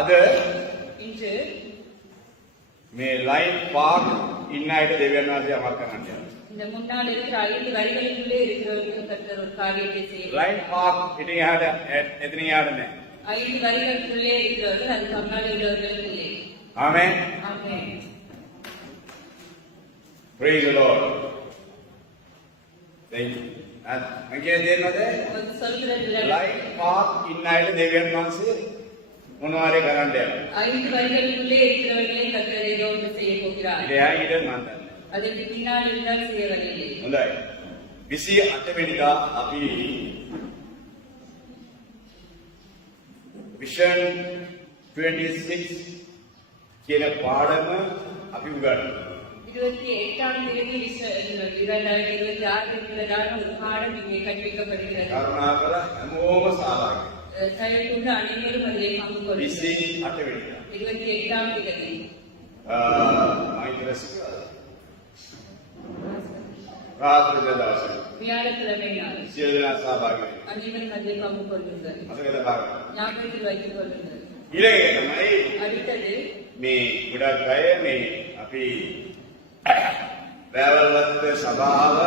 ada இன்று me line park inna ite deviyan wanse amak karanna இந்த முன்னால் இருக்கிற 5 வரிகளுக்குள்ளே இருக்கிறவர்களுக்கு கர்த்தர் ஒரு காரியத்தை செய்கிறார். line park itin ehada etin ehada ne 5 வரிகளுக்குள்ளே இருக்கிறவர்கள் அது முன்னால் உள்ளவர்களுக்கு இல்லை. amen amen. praise the lord thank you angge denwada ஒரு சொல்கிறது line park inna ite deviyan wanse මොනවාරි කරන්න යනවා 5 வரிகளுக்குள்ளே இருக்கிறவர்களே கர்த்தர் ஏதோ ஒன்று செய்ய போகிறார். ඉතින් එයා ඊට මම දන්නේ அதற்கு பின்னால் இருந்தால் செய்யவில்லை. හොඳයි 28 වෙනිදා අපි vision 26 කියන පාඩම අපි උගන්වනවා 28ஆம் தேதி 2026 என்பதான ஒரு பாடம் இங்கே கற்பிக்கப்படுகிறது. කරුණාකර හැමෝම සහභාගී தயவுள்ள அனைவரும் அதிலே பங்கு கொள்ளுங்கள். 28 වෙනිදා 28ஆம் தேதி මෛත්‍රී රාත්‍රී දවසේ வியாழக்கிழமை நாள் සියලු දෙනා සහභාගී වෙනවා அனைவரும் அதிலே பங்கு கொள்ளுங்கள். අපේ භාගය ஞாபகத்தில் வைத்துக் கொள்ளுங்கள். ඊළඟ තමයි அடுத்தது මේ ගොඩක් අය මේ අපි වැවල්වත් සභාව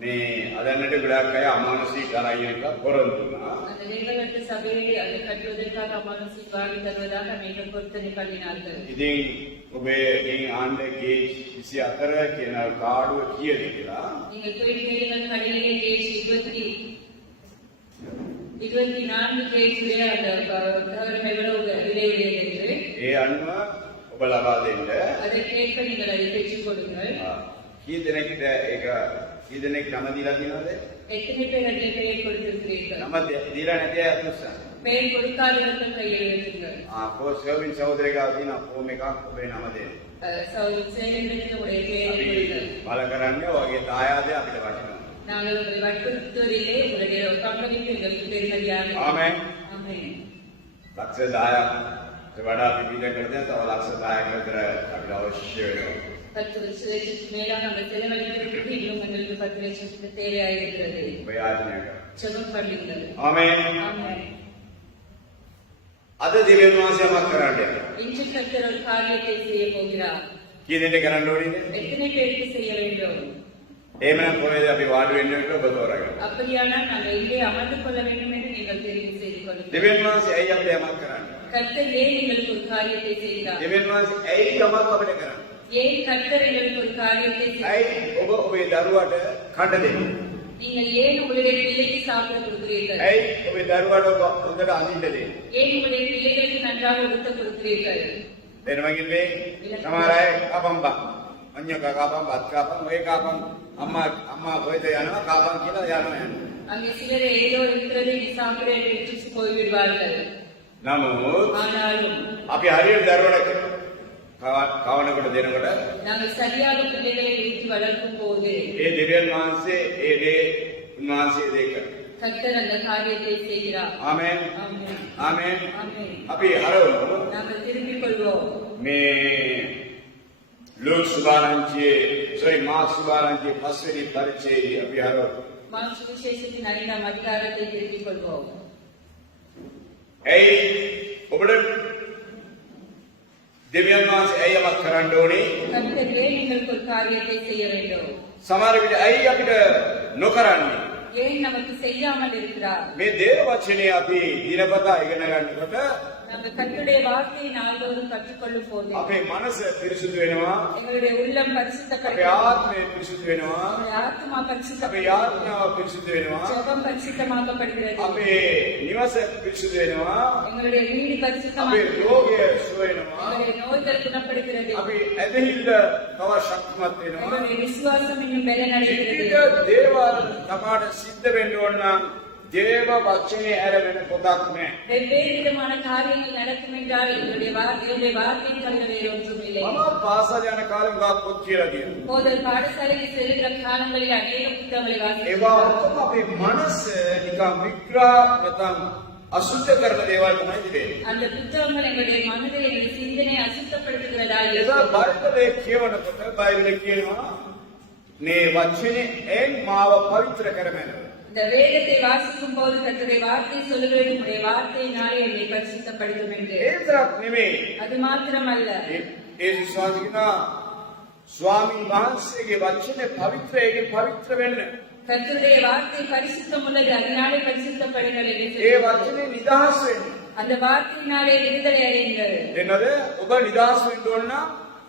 මේ අදන්නට ගොඩක් අය අමානුෂික කරයි එක පොරොන්දුනා அந்த வேதவட்ட சபையை அதை கட்டுவதற்காக அமானுஷி வாங்கி தருவதாக அநேகர் பொருத்தனை பண்ணினார்கள். ඉතින් ඔබේ ඉතින් ආණ්ඩ ගේජ් 24 කියන කාඩුව කීයද කියලා நீங்கள் குறிப்பிடுங்கள் கடையிலே கேஸ் 24 கேஸிலே அந்த தவறும் எவ்வளவு விலையுடையது என்று ඒ අනුව ඔබ ලබා දෙන්න அதை கேட்க நீங்கள் அதை பெற்றுக் கொடுங்கள். කී දෙනෙක්ද ඒක කී දෙනෙක් නම දීලා තියෙනවද எத்தனை பேர் அதிலே பெயர் கொடுத்திருக்கிறீர்கள்? නම දීලා නැති අය අතුස්සා பெயர் கொடுக்காதவர்கள் கையை எழுதுங்கள். සර්වින් සහෝදරය ගාව තියෙන ෆෝම් එකක් ඔබේ නම දෙන්න செயலிடத்தில் உடைய பெயரை கொடுங்கள். බල කරන්නේ ඔයගේ දායාදය අපිට වටිනවා நாங்கள் உங்களை வற்புறுத்துவதிலே உங்களுடைய பங்களிப்பு எங்களுக்கு பெருமதியானது. ආමෙන් ஆமென். ලක්ෂ 10ක් වඩා පිටිද කරදේ තව ලක්ෂ 10ක් විතර අපිට අවශ්‍ය වෙනවා 10 லட்சத்துக்கு மேலாக நம்ம செலவழிப்பதற்கு இன்னும் எங்களுக்கு 10 லட்சத்துக்கு தேவையாயிருக்கிறது. ඔබ යාඥා කරා ஜெபம் பண்ணுங்கள். ආමෙන් ஆமென். අද දෙවියන් වහන්සේමක් කරන්න යනවා இன்று கர்த்தர் ஒரு காரியத்தை செய்ய போகிறார். කී දෙනෙක් කරන්න ඕනේද எத்தனை பேருக்கு செய்ய வேண்டும்? එහෙමනම් කොහෙද අපි වාඩි වෙන්න ඕනේ ඔබ තෝරගන්න அப்படியானால் நாங்கள் இங்கே அமர்ந்து கொள்ள வேண்டும் என்று நீங்கள் தெரிவு செய்து கொள்ளுங்கள். දෙවියන් වහන්සේ ඇයි අපිට යමක් කරන්නේ கர்த்தர் ஏன் எங்களுக்கு ஒரு காரியத்தை செய்தார்? දෙවියන් වහන්සේ ඇයි යමක් අපිට කරන්නේ ஏன் கர்த்தர் எங்களுக்கு ஒரு காரியத்தை செய்தார்? ඇයි ඔබ ඔබේ දරුවාට කඩ දෙන්නේ நீங்கள் ஏன் உங்களுடைய பிள்ளைக்கு சாப்பிட கொடுக்கிறீர்கள்? ඇයි ඔබේ දරුවාට ඔබ හොඳට අඳින්න දෙන්නේ ஏன் உங்களுடைய பிள்ளைகளுக்கு நன்றாக உடுத்த கொடுக்கிறீர்கள்? දෙනවගින්නේ සමහර අය කපම්බා අඤ්ඤක කපම් බත් කපම් ඔය කපම් අම්මා කොහෙද යනවා කපම් කියලා යනවා அங்கே சிலர் ஏதோ இருக்கிறதை சாப்பிட விட்டு போய்விடுவார்கள். නමුත් ஆனாலும் අපි හරියට දරුවට කවනකොට දෙනකොට நாங்கள் சரியாக பிள்ளைகளை விட்டு வளர்க்கும் போது ඒ දෙවියන් වහන්සේ ඒ දේ උන්වහන්සේ දේ කරනවා கர்த்தர் அந்த காரியத்தை செய்கிறார். ආමෙන් ஆமென். ආමෙන් ஆமென். අපි හරවමු நாங்கள் திரும்பிக் கொள்வோம். මේ ලූක් සුභාරංචියේ මාක් සුභාරංචියේ පස්වෙනි පරිච්ඡේදය අපි හරවමු மார்க் சுவிசேஷத்தின் 5ஆம் அதிகாரத்தை திருப்பிக் கொள்வோம். ඇයි ඔබට දෙවියන් වහන්සේ ඇයි යමක් කරන්න ඕනේ கர்த்தர் ஏன் எங்களுக்கு ஒரு காரியத்தை செய்ய வேண்டும்? සමහර විට ඇයි අපිට නොකරන්නේ ஏன் நமக்கு செய்யாமல் இருக்கிறார்? මේ දේව වචනේ අපි දිනපතා ඉගෙන ගන්නකොට நாங்கள் கர்த்தருடைய வார்த்தையை நாள்தோறும் கற்றுக்கொள்ளும் போது අපේ මනස පිරිසුදු වෙනවා எங்களுடைய உள்ளம் අපේ பரிசுத்தப்படுகிறது. ආත්මය පිරිසුදු වෙනවා எங்களுடைய ஆத்மா අපේ பரிசுத்தப்படுகிறது. යාඥාව පිරිසුදු වෙනවා ஜெபம் பரிசுத்தமாக்கப்படுகிறது. අපේ නිවස පිරිසුදු වෙනවා எங்களுடைய வீடு අපේ பரிசுத்தமாக்கப்படுகிறது. රෝගය සුව වෙනවා எங்களுடைய நோய்கள் குணப்படுகிறது. අපි ඇදහිල්ල තව ශක්තිමත් වෙනවා எங்களுடைய விசுவாசம் இன்னும் பலனடைகிறது. විවිධ දේවල් තමාට සිද්ධ වෙන්න ඕන නම් දේව වචනේ ඇර වෙන පොතක් නැහැ வெவ்வேறு விதமான காரியங்கள் நடக்கும் என்றால் எங்களுடைய வார்த்தையின் தவிர வேறு ஒன்றும் இல்லை. මම පාසල් යන කාලේ ගාක් පොත් කියලා තියෙනවා போதல் பாடசாலையில் செல்கிற காலங்களில் அநேக புத்தகங்களை வாசிக்கிறோம். ඒවා ඔක්කොම අපේ මනස නිකන් විග්‍රහ නැත්නම් අසුද්ධ කරන දේවල් තමයි තිබෙන්නේ அந்த புத்தகங்கள் எங்களுடைய மனதை எங்களுடைய சிந்தனை அசுத்தப்படுத்துகிறதா ඒවා බයිබලයේ කියවනකොට බයිබලයේ කියනවා මේ වචනේ එන් මාව පවිත්‍ර කරමැන இந்த வேதத்தை வாசிக்கும் போது கர்த்தருடைய வார்த்தை சொல்லுகிறது உடைய வார்த்தையினாலே என்னை பரிசுத்தப்படுத்தும் என்று. ඒ විතරක් නෙමෙයි. அது மாத்திரமல்ல, යේසුස් වහන්සේ කියනවා ස්වාමීන් වහන්සේගේ වචනේ පවිත්‍රයෙන් පවිත්‍ර වෙන්න. கர்த்தருடைய வார்த்தை பரிசுத்தம் உள்ளது, அதனாலே பரிசுத்தப்படுங்கள் என்று ඒ சொல்லி. වචනේ නිදහස් වෙන්න. அந்த வார்த்தையினாலே விடுதலை அடையுங்கள். එනද ඔබ නිදහස් වෙන්න ඕන නම්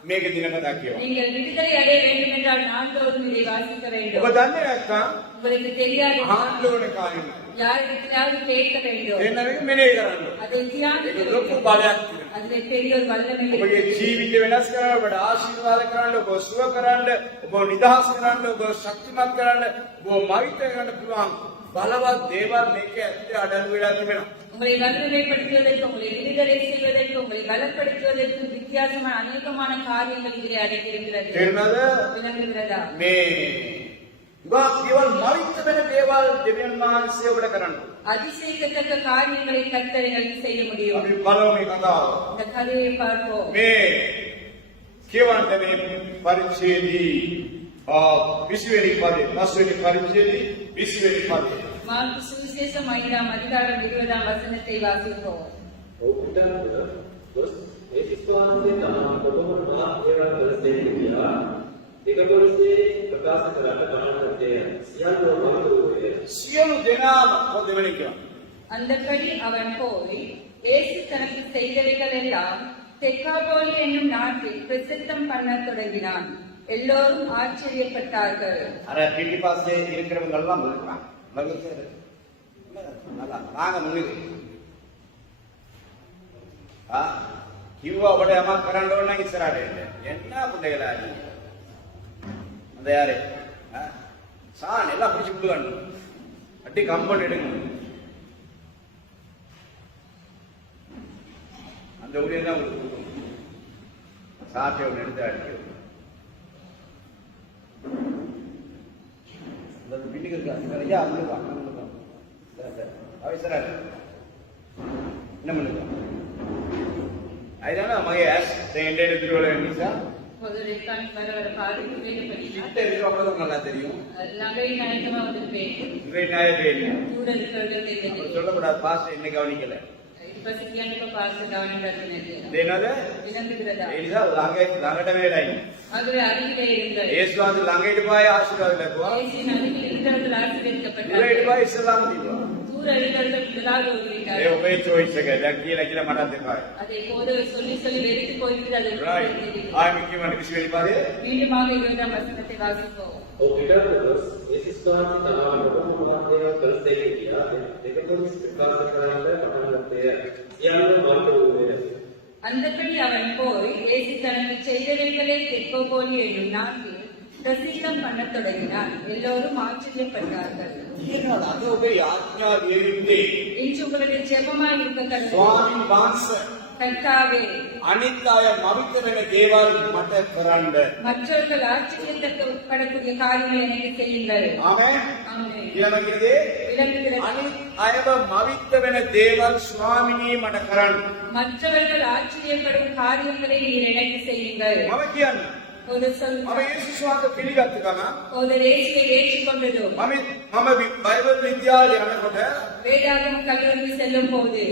මේක දිනපතා කියවන්න. நீங்கள் விடுதலை அடைய வேண்டும் என்றால் நாள்தோறும் இதை வாசிக்க ඔබ வேண்டும். දන්නේ නැත්නම් உங்களுக்கு தெரியாது, අහන්න ඕන කාරණා. யாரிடத்திலாவது கேட்க வேண்டும். එන්න මේක මෙනෙහි කරන්න. அதை தியானிக்க ඒක ලොකු வேண்டும். බලයක් තියෙනවා. அதிலே பெரிய ஒரு வல்லமை ඔබගේ இருக்கிறது. ජීවිතය වෙනස් කරන්න, ඔබට ආශිර්වාද කරන්න, ඔබ සුව කරන්න, ඔබ නිදහස් කරන්න, ඔබ ශක්තිමත් කරන්න, ඔබ මෛත්‍රිය කරන්න පුළුවන් බලවත් දේවල් මේක ඇත්තේ අඩංගු වෙලා තිබෙනවා. உங்களை வல்லமைப்படுத்துவதற்கு, உங்களை விடுதலை செய்வதற்கு, உங்களை பலப்படுத்துவதற்கு வித்தியாசமான அநேகமான காரியங்கள் இதிலே அடங்கியிருக்கிறது. තේරුණාද? விளங்குகிறதா? මේ දේවල් මෛත්‍රිය වෙන දේවල් දෙවියන් වහන්සේ ඔබට කරන්න. அதிசயிக்கத்தக்க காரியங்களை கர்த்தர் எங்களுக்கு செய்ய முடியும். අපි බලමු මේ කතාව. இந்த கதையை பார்ப்போம். මේ කියවන්න මේ පරිච්ඡේදී 20 වෙනි පදේ, 10 වෙනි පරිච්ඡේදී 20 වෙනි පදේ. மார்க்கு சுவிசேஷம் 5ஆம் அதிகாரம் 20ஆம் வசனத்தை வாசிப்போம். ඔහුට ගොස් ඒ විශ්වාසයෙන් තමා කොටොමන මාර්ගයන් කරසෙන්නේ කියලා දෙකකොලසේ ප්‍රකාශ කරලා ගමනත්තේ සියල්ලෝ වතුරුවේ සියලු දෙනාම දෙවෙනි කියනවා. அந்தபடி அவன் போய் இயேசு தனக்கு செய்தவைகள் எல்லாம் தெக்காபோலி என்னும் நாட்டில் பிரசித்தம் பண்ணத் தொடங்கினான். எல்லோரும் ஆச்சரியப்பட்டார்கள். අර පිටිපස්සේ இருக்கிறவங்க எல்லாம் முழுக்கான். மகிழ்ச்சியா நல்லா நாங்க முழுகு. කිව්වා ඔබට යමක් කරන්න ඕන නම් ඉස්සරහට එන්න. என்ன புள்ளைகளா நீங்க? அந்த யாரு? சான் எல்லாம் பிடிச்சு விடுவாங்க. அடி கம்பன் எடுங்க. அந்த ஊழியர் தான் உங்களுக்கு கொடுக்கணும். சாட்டை ஒன்று எடுத்து அடிக்கும். அந்த வீட்டுக்கு இருக்கு நிறைய அங்கே அவசரம் என்ன பண்ணுங்க அதனால மகே ரெண்டு திருவிழா நிசா முதலில் வர வர பாதிக்கு வேலைப்படினா இருக்கிறவங்களுக்கு நல்லா தெரியும். நகை நாயகமா வந்திருப்பேன். இன்றைய ஞாயிறு கூட இருக்கிறவர்கள் தெரியாது. சொல்லப்படாது பாஸ்டர் என்ன கவனிக்கல. இப்ப சிக்கியானிப்ப பாச கவனிக்கிறது என்னது விளங்குகிறதா? එනිසා ළඟට වෙලයි. ஆகவே அருகிலே இருங்கள். ඒසු වහන්සේ ළඟට පාය ආශිර්වාද ලැබුවා. இயேசுவின் அருகில் இருக்கிறவர்கள் දුරට ஆசீர்வதிக்கப்பட்டார்கள். පාය ඉස්ලාම් දීවා. தூர இருக்கிறவர்கள் முதலாவது ඒ ஒதுங்கிட்டார்கள். ඔබේ choice එක. දැන් කියලා මටත් එපායි. அதை போது சொல்லி சொல்லி வெறுத்து போயிருக்கிறது. right I'm කියවන කිසි වෙලි පාදේ மீண்டுமாக 20ஆம் வசனத்தை வாசிப்போம். ඔහුට ගොස් ඒ විශ්වාසයෙන් තමා කොටොමන මාර්ගයන් කරසෙන්නේ කියලා දෙකකොලසේ ප්‍රකාශ කරලා ගමනත්තේ සියල්ලෝ වතුරුවේ அந்தபடி அவன் போய் இயேசு தனக்கு செய்தவைகளை தெக்கோபோலி என்னும் நாட்டில் பிரசித்தம் பண்ணத் தொடங்கினான். எல்லோரும் ஆச்சரியப்பட்டார்கள். කියනවා අද ඔබේ ආඥා දිය යුත්තේ இன்று உங்களுடைய ஜெபமாய் இருக்க கடவுள். ස්වාමීන් වහන්සේ கர்த்தாவே, අනිත් අය මවිත වෙන දේවල් මට කරන්න. மற்றவர்கள் ஆச்சரியத்திற்கு உட்படக்கூடிய காரியங்களை எனக்கு செய்யுங்கள். ආමේන්. ஆமென். කියනකදී விளங்குகிறது. අනිත් අයව මවිත වෙන දේවල් ස්වාමිනී මට කරන්න. மற்றவர்கள் ஆச்சரியப்படும் காரியங்களை நீர் எனக்கு செய்யுங்கள். මම කියන්නේ ஒரு சொல் මම යේසුස් වහන්සේ පිළිගත්ත ගමන් ஒரு இயேசுவை ஏற்றுக்கொண்டதும் මම බයිබල් විද්‍යාලේ යනකොට வேதாகம கல்லூரிக்கு செல்லும் போது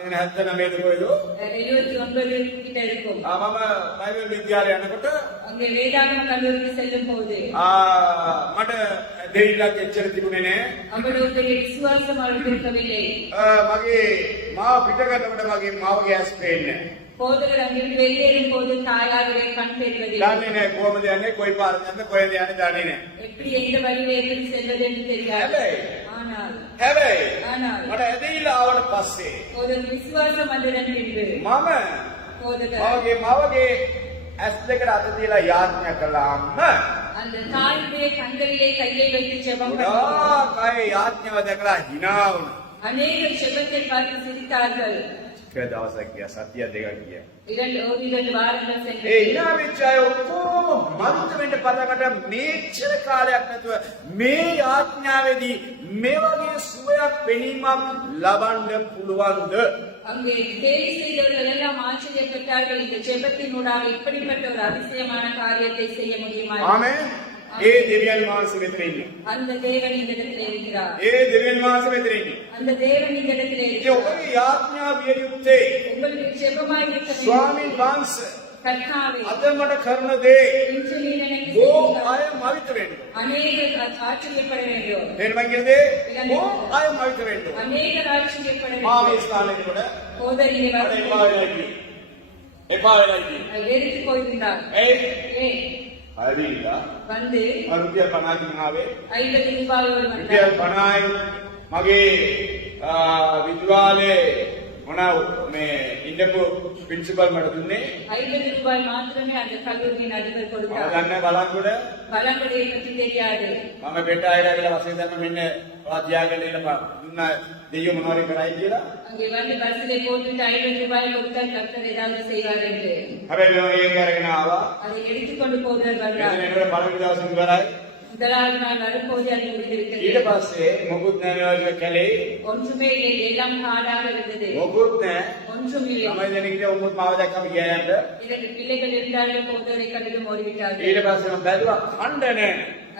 මම 79 කොයිදෝ 79 கிட்ட இருக்கும். මම බයිබල් විද්‍යාලේ යනකොට அங்கே வேதாகம கல்லூரிக்கு செல்லும் போது මට දෙයිලක් එච්චර තිබුණේ නෑ. அவ்வளவு பெரிய விசுவாசம் அவருக்கு இருக்கவில்லை. මගේ මාව පිට කරනකොට මගේ මාවගේ ඇස් පේන්නේ නෑ. போதகர் அங்கிருந்து வெளியேறும் போது தாயாருடைய கண் தெரிவதில்லை. දන්නේ නෑ කොහමද යන්නේ කොයි පාරද යන්නේ කොහෙද යන්නේ දන්නේ නෑ. எப்படி எந்த வழியில எப்படி செல்வது என்று தெரியாது. ஆனால் හැබැයි මට ඇදහිලා ආවට පස්සේ ஒரு விசுவாசம் வந்ததன் பின்பு මම போதகர் මාවගේ ඇස් දෙකට අත තියලා යාඥා කළාම அந்த தாயுடைய கண்களிலே கையை வைத்து ஜெபம் ගොඩාක් பண்ணினார். අය යාඥාව දැකලා hina වුණා. அநேகர் ஜெபத்தை பார்த்து சிரித்தார்கள். එක දවසක් ගියා සතිය දෙකක් ගියා. இரண்டு வாரங்கள் ඒ சென்று hina වෙච්ච අය ඔක්කොම මන්ත වෙන්න පටන් මේච්චර කාලයක් නැතුව මේ යාඥාවේදී මේ වගේ සුවයක් පෙනීමක් ලබන්න පුළුවන්ද? அங்கே தேவி செய்தவர்கள் எல்லாம் ஆச்சரியப்பட்டார்கள். இந்த ஜெபத்தினூடாக இப்படிப்பட்ட ஒரு அதிசயமான காரியத்தை செய்ய முடியுமா? ආමේන්. ඒ දෙවියන් වහන්සේ මෙතන ඉන්නේ. அந்த தேவன் இந்த இடத்திலே இருக்கிறார். ඒ දෙවියන් වහන්සේ මෙතන ඉන්නේ. அந்த தேவன் இந்த இடத்திலே ඉතින් இருக்கிறார். ඔබගේ යාඥා විය යුත්තේ உங்களுக்கு ஜெபமாய் இருக்க வேண்டும். ස්වාමීන් වහන්සේ கர்த்தாவே, අද මට කරන දේ இன்று நீர் எனக்கு ඕ செய்தீர். අය මවිත වෙන්න. அநேகர் ஆச்சரியப்பட வேண்டும். එහෙනම් මම කියන්නේ ඕ අය මවිත වෙන්න. அநேகர் ஆச்சரியப்பட මා මේ வேண்டும். ස්ථානයේකොට போதரிலே අර வந்து එපා වෙලා ඉන්නේ. එපා වෙලා ඉන්නේ. வெறுத்து போயிருந்தார். ඒ ஏன் හරිලා வந்து රුපියල් 50කින් ආවේ 50 ரூபாயோடு රුපියල් வந்தார். 50යි මගේ විද්‍යාලයේ මොනවා මේ ඉන්නකෝ ප්‍රින්සිපල් මට දුන්නේ 50 ரூபாய் மாத்திரமே அந்த கல்லூரியின் அதிபர் මම கொடுத்தார். දන්නේ බලංගොඩ பழங்களை பற்றி தெரியாது. මම බෙට ආයලා කියලා වශයෙන් දැම්ම මෙන්න ඔයා තියාගෙන ඉන්න දුන්න දෙයියෝ මොනවාරි කරයි කියලා அங்கே வந்து பஸ்ஸிலே போட்டுட்டு 50 ரூபாய் கொடுத்தால் கர்த்தர் ஏதாவது செய்வார் என்று හැබැයි මම ඒක අරගෙන ආවා அதை எடுத்துக்கொண்டு போகிறவர் එතන வந்தார். එනකොට පළවෙනි දවසේ ඉවරයි முதலாவது நாள் வரும்போது அது ඊට முடிந்திருக்கிறது. පස්සේ මොකුත් නැහැ කැලේ ஒன்றுமே இல்லை, எல்லாம் காடாக இருந்தது. මොකුත් නැහැ ஒன்றும் இல்லை. ළමයි දෙනෙක්ට උඹත් මාව දැක්කම ගියායන්ට இதற்கு பிள்ளைகள் இருந்தார்கள், போதரை கண்டதும் ஓடிவிட்டார்கள். ඊට පස්සේ මම බැලුවා කණ්ඩ නැහැ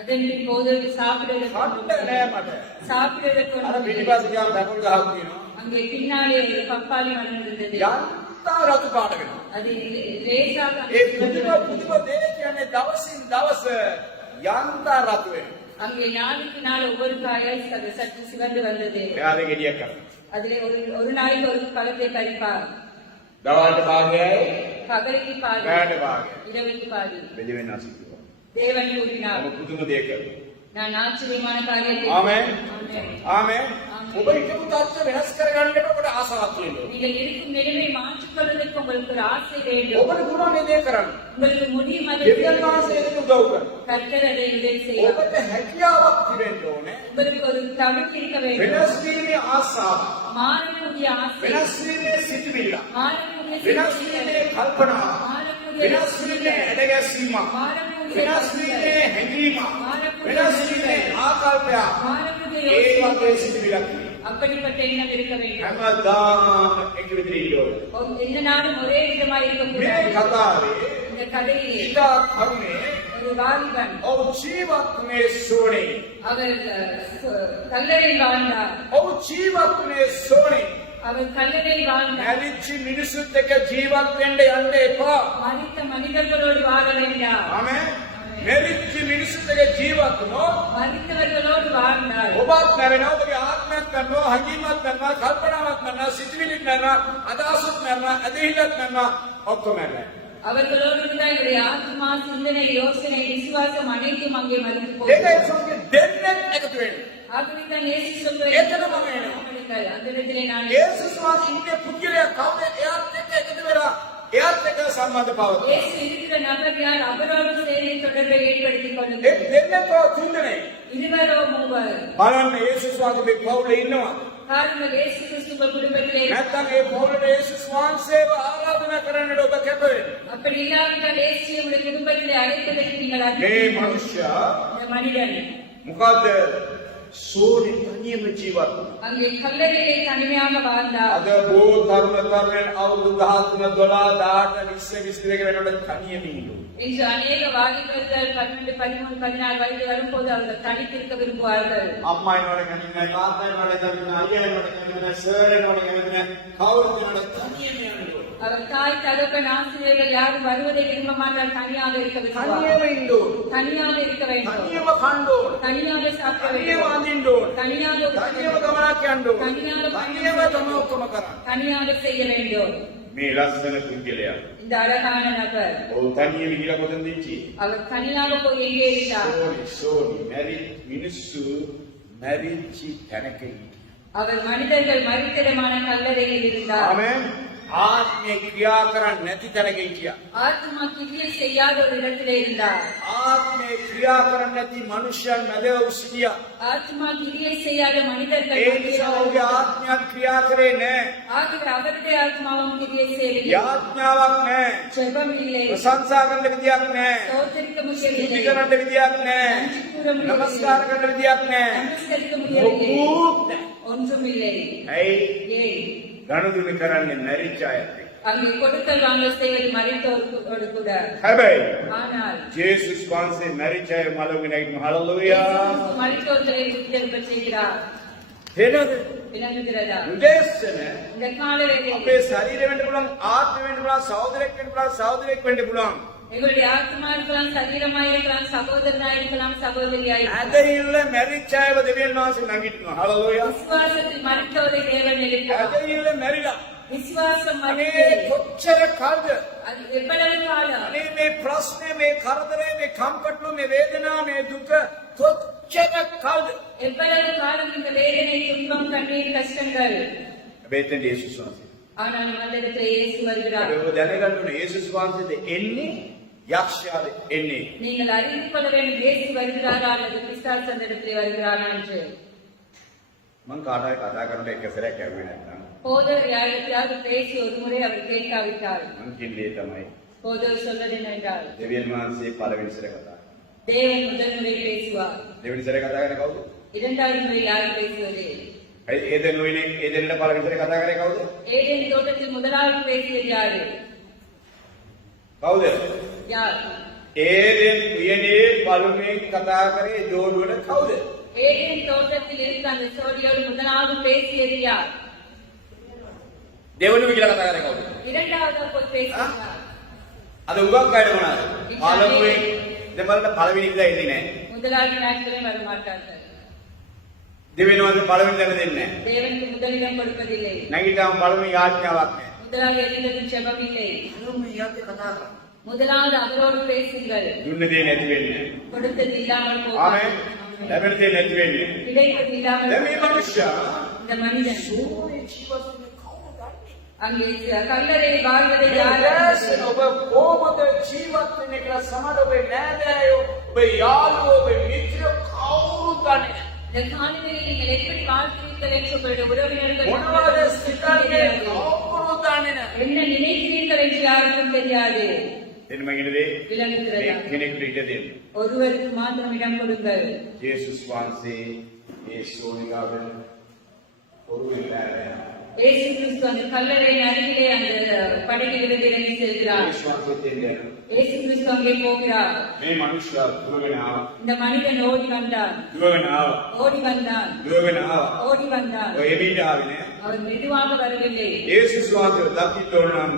அதன் பின் போதருக்கு කණ්ඩ சாப்பிடுவதற்கு නැහැ මට சாப்பிடுவதற்கு අර ஒன்றும் இல்லை. පිටිපස්සේ ගියාම බැකුල් ගහක් තියෙනවා அங்கே பின்னாலே ஒரு பப்பாளி மரம் இருந்தது. යන්තා රතු පාට වෙනවා அது லேசாக ඒ පුදුම දේ කියන්නේ දවසින් දවස යන්තා රතු වෙනවා அங்கே நாளுக்கு நாள் ஒவ்வொரு காயாய் சற்று சிவந்து வந்தது. එයාගේ ගෙඩියක් කරා அதிலே ஒரு நாளைக்கு ஒரு பழத்தை பறிப்பார். දවල්ට භාගයයි பகலுக்கு பாதி, රාත්‍රීට භාගයයි இரவுக்கு பாதி. බෙදෙන්න අසිතුවා தேவன் கூறினார், මම පුදුම දෙයක් කරා நான் ஆச்சரியமான காரியத்தை ආමෙන් ஆமென். ආමෙන් ඔබ හිතපු තත්ත්ව වෙනස් කරගන්නට ඔබට ආසාවක් තියෙනවා நீங்கள் இருக்கும் நிலைமை மாற்றிக்கொள்வதற்கு உங்களுக்கு ஒரு ஆசை வேண்டும். ඔබට පුළුවන් මේ දේ කරන්න உங்களுக்கு முடியும் அதை දෙවියන් செய்ய. වහන්සේ ඒක උදව් කරනවා கர்த்தர் அதை உதவி செய்வார். ඔබට හැකියාවක් තිබෙන්න ඕනේ உங்களுக்கு ஒரு தவிர்த்து இருக்க வேண்டும். වෙනස් වීමේ ආසාව மாறக்கூடிய ஆசை, වෙනස් වීමේ සිතුවිල්ල மாறக்கூடிய වෙනස් சிந்தனை, වීමේ කල්පනා மாறக்கூடிய වෙනස් වීමේ ඇඩගැස්වීම மாறக்கூடிய වෙනස් වීමේ හැඟීම වෙනස් වීමේ ආකල්පය மாறக்கூடிய ඒ யோசனை. වගේ සිතුවිල්ලක් තියෙනවා அப்படிப்பட்ட எண்ணம் இருக்க வேண்டும். හැමදාම එක විදිහට ඉන්නෝනේ எந்த நாடும் ஒரே விதமாய் මේ இருக்கக்கூடாது. කතාවේ இந்த கதையிலே ඉතා කරුණේ ஒரு வாலிபன், ඔව් ජීවත්වනේ සෝනේ அவர் கல்லறை வாழ்ந்தார். ඔව් ජීවත්වනේ සෝනේ அவர் கல்லறை வாழ்ந்தார். මැරිච්ච මිනිසුත් එක්ක ජීවත් වෙන්න යන්න එපා மரித்த மனிதர்களோடு வாழ வேண்டாம். ආමෙන් මැරිච්ච මිනිසුත් එක්ක ජීවත් වුණොත් மரித்தவர்களோடு வாழ்ந்தார். ඔබත් මැරෙනවා ඔබගේ ආත්මයක් මැරෙනවා හඟීමක් මැරෙනවා කල්පනාවක් මැරෙනවා සිතුවිලිත් මැරෙනවා අදහසුත් මැරෙනවා ඇදහිල්ලත් මැරෙනවා ඔක්කොම මැරෙනවා அவர்களோடு இருந்தால் என்னுடைய ஆத்மா, சிந்தனை, யோசனை, விசுவாசம் அனைத்தும் அங்கே மறித்து ඒක போகும். ඒ සමග දෙන්නෙක් එකතු වෙන්න ஆகவேதான் இயேசு சொல்வது, එතනම වෙනවා. அந்த இடத்திலே நான் යේසුස් වහන්සේ ඉන්නේ පුද්ගලයා කවුද එයාත් එක්ක එකතු වෙලා එයාත් එක්ක සම්බන්ධ පවතින இயேசு இருக்கிற நபர் யார்? அவரோடு சேர்ந்து தொடர்பை ஏற்படுத்திக் ඒ கொள்ளுங்கள். දෙන්නකෝ තුන්දෙනෙක් இருவரோ மூவர். බලන්න යේසුස් වහන්සේ මේ පවුලේ ඉන්නවා பாருங்கள், இயேசு கிறிஸ்துவ குடும்பத்திலே නැත්නම් ඒ පවුලේ යේසුස් වහන්සේව ආරාධනා කරන්නට ඔබ කැප වෙන්න அப்படி இல்லாவிட்டால் இயேசுவை உங்களுடைய குடும்பத்திலே அழைப்பதற்கு நீங்கள் මේ அதிகம். මනුෂ්‍යයා இந்த மனிதன் මොකද්ද සෝනේ තනියම ජීවත් වුණා அங்கே கல்லறையிலே தனிமையாக வாழ்ந்தார். අද බොහෝ තරුණ තරුණයන් අවුරුදු 13 12 18 20 22 වෙනකොට තනියම ඉන්නවා இன்று அநேக வாலிபர்கள் 12, 13, 14 வயது வரும்போது அவர்கள் தனித்திருக்க விரும்புவார்கள். අම්මා එනකොට කැමති නැහැ තාත්තා එනකොට කැමති නැහැ අයියා එනකොට කැමති නැහැ සර් එනකොට කැමති නැහැ කවුරුත් එනකොට තනියම යනවා அவர் தாய், தகப்பன், ஆசிரியர்கள் யாரும் வருவதை விரும்ப மாட்டார். தனியாக இருக்க விரும்புவார். තනියම ඉන්න ඕනේ தனியாக இருக்க வேண்டும். තනියම කන්න ඕනේ தனியாக சாப்பிட තනියම வேண்டும். අඳින්න ඕනේ தனியாக තනියම ගමනක් යන්න ඕනේ තනියම තනියම තමයි ඔක්කොම කරන්නේ தனியாக செய்ய வேண்டும். මේ ලස්සන පුද්ගලයා இந்த அழகான நபர், ඔව් තනියම ගිහලා කොතනද ඉච්චි அவர் தனியாக போய் எங்கே இருந்தார்? සෝනි මැරි මිනිස්සු මැරිච්චි තැනක හිටියා அவர் மனிதர்கள் மறித்திடமான கல்லறையில் இருந்தார். ආමෙන් ආත්මේ ක්‍රියා කරන්නේ නැති තැනක හිටියා ஆத்மா கிரியை செய்யாத ஒரு இடத்திலே இருந்தார். ආත්මේ ක්‍රියා කරන්නේ නැති මනුෂ්‍යයන් මැදව සිටියා ஆத்மா கிரியை செய்யாத மனிதர்கள் ඒ නිසා ඔහුගේ ආත්මයක් ක්‍රියා කරේ නැහැ ஆகவே அவருடைய ஆத்மாவும் கிரியை செய்யவில்லை. යාඥාවක් නැහැ ஜெபம் இல்லை, ප්‍රශංසා කරන්න විදියක් නැහැ ஸ்தோத்திரிக்க ස්තුති முடியவில்லை, කරන්න විදියක් නැහැ நன்றி கூற முடியவில்லை, නමස්කාර කරන්න විදියක් නැහැ நமஸ்கரிக்க முடியவில்லை, මොකුත් නැහැ ஒன்றும் இல்லை. ඇයි ஏன்? ගනුදෙනු කරන්නේ මැරිච්ච අයත් එක්ක அங்கே கொடுக்கல் வாங்கல் செய்வது மறைத்தோடு கூட. හැබැයි ஆனால் ජේසුස් වහන්සේ මැරිච්ච අය මළවගෙන ඉන්න හලලුයා. மறைத்தோர்களை உயிர்த்தெழும்ப செய்கிறார். තේරෙනවද? விளங்குகிறதா? උදේශන இந்த கால வேளையில் අපේ ශරීරය වෙන්න පුළුවන්, ආත්ම වෙන්න පුළුවන්, සහෝදරයෙක් වෙන්න පුළුවන්, සහෝදරියක් වෙන්න පුළුවන්. எங்களுடைய ஆத்மா இருக்கலாம், சரீரமாய் இருக்கலாம், சகோதரனாய் இருக்கலாம், சகோதரியாய் இருக்கலாம். ඇදහිල්ල මැරිච්ච අයව දෙවියන් වහන්සේ නගිටිනවා. හලලුයා. விசுவாசத்தில் மறைத்தோரை தேவன் எழுப்புவார். ඇදහිල්ල මැරිලා. விசுவாசம் අනේ மறைத்தது. කොච්චර කාලද? அது எவ்வளவு காலம்? අනේ මේ ප්‍රශ්නේ, මේ කරදරේ, මේ කම්කටොළු, මේ වේදනාව, මේ දුක කොච්චර කාලද? எவ்வளவு காலம் இந்த வேதனை, துன்பம், கண்ணீர், கஷ்டங்கள். බේතෙන් යේසුස් වහන්සේ. ஆனாலும் அந்த இடத்துல இயேசு வருகிறார். ඒක දැනගන්න ඕනේ යේසුස් වහන්සේද එන්නේ යක්ෂයාද එන්නේ. நீங்கள் அறிந்து கொள்ள வேண்டும், இயேசு வருகிறாரா அல்லது பிசாசு அந்த இடத்துல வருகிறாரா என்று. මං කාටයි කතා කරනකොට එක සැරයක් ඇහුවේ නැත්නම් போதர் யாருக்காவது பேசி ஒரு முறை அவர் கேட்காவிட்டால் මං කිව්වේ තමයි போதர் சொல்வது என்னென்றால் දෙවියන් වහන්සේ පළවෙනි සැර කතා. தேவன் முதல் முறை பேசுவார். දෙවෙනි සැර කතා කරන්නේ කවුද? இரண்டாவது முறை யார் பேசுவது? ඒ දෙනුනේ ඒ දෙන්නට පළවෙනි සැර කතා කරේ කවුද? ஏதேன் தோட்டத்தில் முதலாவது பேசியது யாரு? කවුද? யார்? ඒදෙන් උයනේ පළවෙනි කතා කරේ ජෝඩුවට කවුද? ஏதேன் தோட்டத்தில் இருந்த அந்த சோடியோடு முதலாவது பேசியது யார்? දෙවනුව කියලා කතා කරේ කවුද? இரண்டாவது போய் பேசினார். අද උගක් අයට මොනවාද? පළවෙනි දෙමළට පළවෙනි ඉඳලා ඉන්නේ නැහැ. முதலாவது நாட்களே வர மாட்டார்கள். දෙවෙනි වහන්සේ පළවෙනි දැන දෙන්නේ නැහැ. தேவனுக்கு முதலிடம் கொடுப்பதில்லை. නැගිටාම පළවෙනි යාඥාවක් නැහැ. முதலாவது எழுந்ததும் ஜெபம் இல்லை. අරුම යාත් කතා කරා. முதலாவது அவரோடு பேசுங்கள். දුන්න දේ නැති වෙන්නේ. கொடுத்தது இல்லாமல் போகும். ආමෙන්. ලැබෙන දේ නැති වෙන්නේ. கிடைத்தது இல்லாமல் දැන් මේ මනුෂ්‍යයා இந்த மனிதன் සෝනේ ජීවිතේ කවුද දන්නේ? அங்கே கல்லறை வாழ்வதை யார் දැන් ඔබ කොහොමද ජීවත් වෙන්නේ කියලා සමහර ඔබේ නෑදෑයෝ, ඔබේ යාළුවෝ, ඔබේ මිත්‍රයෝ කවුරුත් දන්නේ නැහැ. இந்த காலங்களில் நீங்கள் எப்படி வாழ்கிறீர்கள் என்று உங்களுடைய உறவினர்கள் මොනවද සිතන්නේ කවුරුත් දන්නේ නැහැ. என்ன நினைக்கிறீர்கள் என்று யாருக்கும் தெரியாது. එන්න මගෙනදී விளங்குகிறதா? මේ කෙනෙකුට ඉඩ දෙන්න. ஒருவருக்கு மாத்திரம் இடம் கொடுங்கள். යේසුස් වහන්සේ ඒ ශෝනිකාවෙන් ඔරුවෙලා இயேசு கிறிஸ்து அந்த கல்லறை அருகிலே அந்த படகிலிருந்து இறங்கி செல்கிறார். යේසුස් වහන්සේ දෙන්නේ. இயேசு கிறிஸ்து அங்கே போகிறார். මේ මනුෂ්‍යයා දුවගෙන ආවා. இந்த மனிதன் ஓடி வந்தான். දුවගෙන ආවා. ஓடி வந்தான். දුවගෙන ආවා. ஓடி வந்தான். ඔය එළියට ආවේ නෑ. அவர் மெதுவாக வரவில்லை. යේසුස් වහන්සේ දකින්න ඕන නම්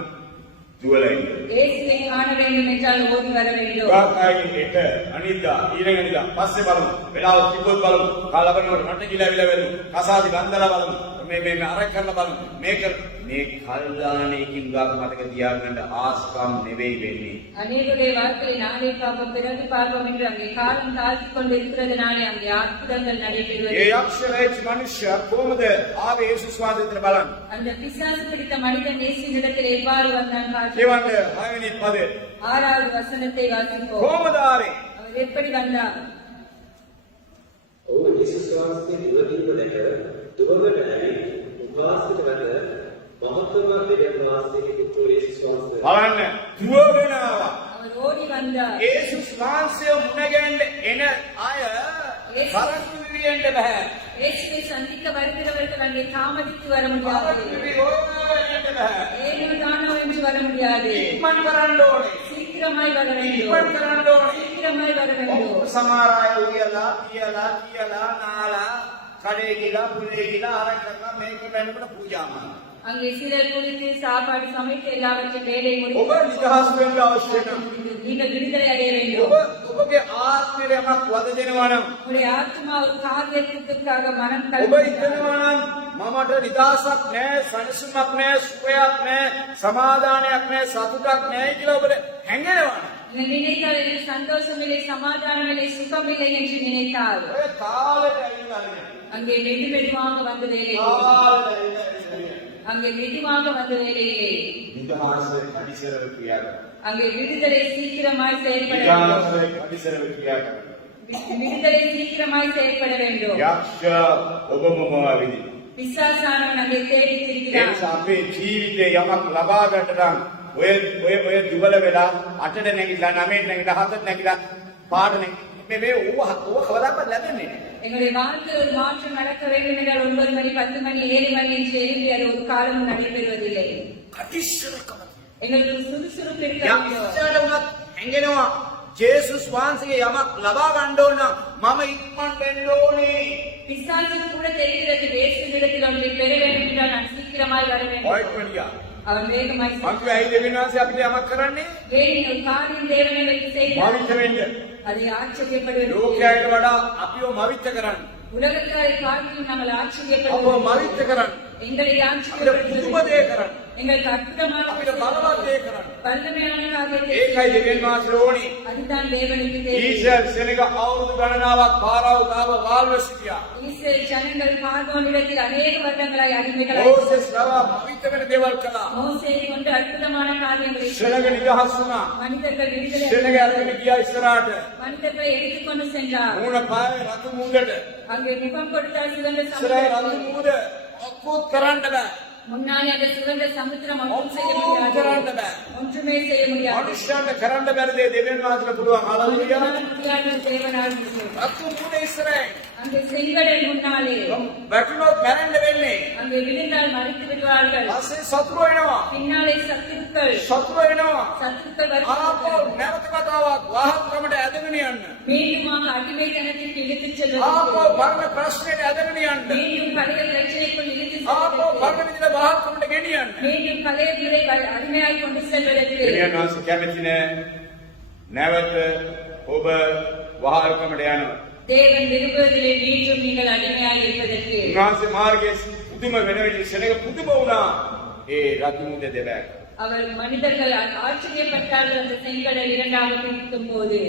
දුවලා ඉන්න. இயேசுவை காண வேண்டும் என்றால் ஓடி வர வேண்டும். වාකායි එට අනිද්දා ඊළඟනිදා පස්සේ බලමු. වෙලාව තිබ්බොත් බලමු. කාලබනවට මට කියලා ඇවිල්ලා වෙලු. කසාදි ගන්දලා බලමු. මේ අරක් කරලා බලමු. මේක මේ කල්දානේකින් ගාක මතක තියාගන්න ආස්කම් නෙවෙයි වෙන්නේ. அநேகருடைய வாழ்க்கையை நாளை பார்ப்போம், பிறகு பார்ப்போம் என்று அங்கே காலம் தாழ்த்திக் கொண்டிருக்கிறதுனாலே அங்கே அற்புதங்கள் ඒ நடைபெறுவது. යක්ෂ මනුෂ්‍යයා කොහොමද ආවේ යේසුස් වහන්සේට බලන්න. அந்த பிசாசு பிடித்த மனிதன் இயேசுவினிடத்தில் எவ்வாறு வந்தான் பார்ப்போம். කියවන්න 6 වෙනි පදේ. 6வது வசனத்தை வாசிப்போம். කොහොමද ආවේ? அவர் எப்படி வந்தார்? ඔහු යේසුස් වහන්සේ දුවදීම දැක දුවගෙන ඇවිත් උන්වහන්සේට වැඳ මහත්මයා දෙවියන් වහන්සේගේ පුත්‍ර යේසුස් වහන්සේ බලන්න දුවගෙන ආවා. அவர் ஓடி வந்தார். යේසුස් වහන්සේ මුණ ගැහෙන්න එන අය කරදු වියෙන්න බෑ. இயேசுவை சந்திக்க வருகிறவர்கள் அங்கே தாமதித்து வர முடியாது. කරදු වියෙන්න බෑ. ஏனோ தானோ என்று வர முடியாது. ඉක්මන් කරන්න ඕනේ. சீக்கிரமாய் வர வேண்டும். ඉක්මන් කරන්න ඕනේ. சீக்கிரமாய் வர வேண்டும். සමහර අය කියලා නාලා කඩේ ගිහලා පුලේ ගිහලා ආරක් කරලා මේක වෙනකොට පූජා කරනවා. அங்கே சிலர் குளித்து சாப்பாடு சமைத்து எல்லாவற்றையும் வேலை ඔබ முடித்து නිදහස් වෙන්න අවශ්‍ය නම් நீங்கள் விடுதலை அடைய வேண்டும். ඔබගේ ආත්මයට යමක් වද දෙනවා නම් உங்களுடைய ஆத்மா ஒரு காரியத்திற்காக மனம் ඔබ கலங்குகிறது. හිතනවා නම් මමට නිදහසක් නැහැ, සනසුමක් නැහැ, සුවයක් නැහැ, සමාදානයක් නැහැ, සතුටක් නැහැ කියලා ඔබට හැඟෙනවා. நீங்கள் நினைத்தால் எனக்கு சந்தோஷம் இல்லை, சமாதானம் இல்லை, சுகம் இல்லை என்று நினைத்தால் ඔය කාලෙට ඇවිල්ලා அங்கே மெதுவாக வந்த வேலை இல்லை. அங்கே மெதுவாக வந்த வேலை இல்லை. නිදහස කඩිසරව ක්‍රියා කරනවා. அங்கே விடுதலை சீக்கிரமாய் செயல்பட வேண்டும். නිදහස කඩිසරව ක්‍රියා කරනවා. விடுதலை சீக்கிரமாய் செயல்பட வேண்டும். යක්ෂ ඔබ මොනවා විදි. பிசாசானவன் அங்கே தேடி ඒ திரிகிறான். නිසා අපේ ජීවිතේ යමක් ලබා ගන්නට නම් ඔය දුබල වෙලා 8ට නැගිටලා 9ට නැගිටලා 7ට නැගිටලා පාඩ මේ ඕව කවදාවත් ලැබෙන්නේ නැහැ. எங்களுடைய வாழ்க்கையில் ஒரு மாற்றம் நடக்க வேண்டும் என்றால் 9 மணி 10 மணி 7 மணி என்று எழுதி அது ஒரு காலமும் நடைபெறுவதில்லை. කටිස්සරකම. எங்களுக்கு சுறுசுறுப்பு இருக்க வேண்டும். යක්ෂයාට උනත් හැංගෙනවා. ජේසුස් වහන්සේගේ යමක් ලබා ගන්න ඕන නම් මම ඉක්මන් වෙන්න ඕනේ. பிசாசுக்கு கூட தெரிகிறது இயேசுவிடத்தில் ஒன்றை பெற வேண்டும் என்றால் நான் சீக்கிரமாய் வர வேண்டும். ඔයිට් වලියා. அவன் வேகமாய் අපි ඇයි දෙවියන් වහන්සේ අපිට යමක් කරන්නේ? வேறு ஒரு காரியம் தேவனை வைத்து செய்தார். මවිත වෙන්න. அதை ஆச்சரியப்படுவது ලෝකයට වඩා අපිව මවිත කරන්නේ. உலகத்தாரை பார்த்து நாங்கள் අපව ஆச்சரியப்படுவது මවිත කරන්නේ. எங்களை අපිට ஆச்சரியப்படுவது පුදුම දේ කරන්නේ. எங்களுக்கு அற்புதமான අපිට බලවත් දේ කරන්නේ. வல்லமையான காரியத்தை ඒකයි දෙවියන් වහන්සේ ඕනේ. அதுதான் தேவனுக்கு தேவை. ඊශ්‍රායල් සෙනග අවුරුදු ගණනාවක් පාරාව ගාව වාල්ව සිටියා. இஸ்ரேல் ஜனங்கள் பார்வோனிடத்தில் அநேக வருடங்களாய் அடிமைகளாய் මෝසෙස් ලවා මවිත වෙන දේවල් කළා. மோசேயை கொண்டு அற்புதமான காரியங்களை සෙනග නිදහස් වුණා. மனிதர்கள் விடுதலை සෙනග අරගෙන ගියා ඉස්සරහට. மனிதர்களை எடுத்துக்கொண்டு சென்றார். මූණ පායේ රතු මූදට. அங்கே முகம் கொடுத்தார் சுதந்திர ඉස්සරහේ රතු சமுத்திரம். මූද ඔක්කොත් කරන්න බෑ. முன்னாலே அந்த சுதந்திர சமுத்திரம் ஒன்றும் செய்ய ඔක්කොත් කරන්න முடியாது. බෑ. ஒன்றுமே செய்ய முடியாது. මනුෂ්‍යයන්ට කරන්න බැරි දේ දෙවියන් වහන්සේට පුළුවන්. හලෙලුයා. முடியாத தேவனால் முடியும். රතු මූද ඉස්සරහින්. அங்கே செங்கடல் முன்னாலே වැටුනොත් මැරෙන්න වෙන්නේ. அங்கே விழுந்தால் மறித்து விடுவார்கள். පස්සේ සතුරු වෙනවා. பின்னாலே சத்துருக்கள் සතුරු වෙනවා. சத்துருக்கள் ආපහු வருவார்கள். නැවත කතාවක් වහල්කමට ඇදගෙන යන්න. மீண்டுமாக அடிமைத்தனத்திற்கு இழுத்துச் ආපහු செல்வதற்கு බරණ ප්‍රශ්නෙට ඇදගෙන යන්න. மீண்டும் பழைய பிரச்சனைக்குள் இழுத்துச் ආපහු செல்வதற்கு බරණ විදිහට වහල්කමට ගෙනියන්න. மீண்டும் பழைய நிலை அடிமையாய் கொண்டு செல்வதற்கு දෙවියන් වහන්සේ කැමති නෑ. නැවත ඔබ වහල්කමට යනවා. தேவன் விரும்புவதிலே மீண்டும் நீங்கள் அடிமையாய் இருப்பதற்கு උන්වහන්සේ මාර්ගයේ පුදුම වෙන විදිහට සෙනග පුදුම වුණා. ඒ රතු මුද දෙබෑක. அவர் மனிதர்கள் ஆச்சரியப்பட்டார்கள் அந்த செங்கடல் இரண்டாவது இருக்கும் போது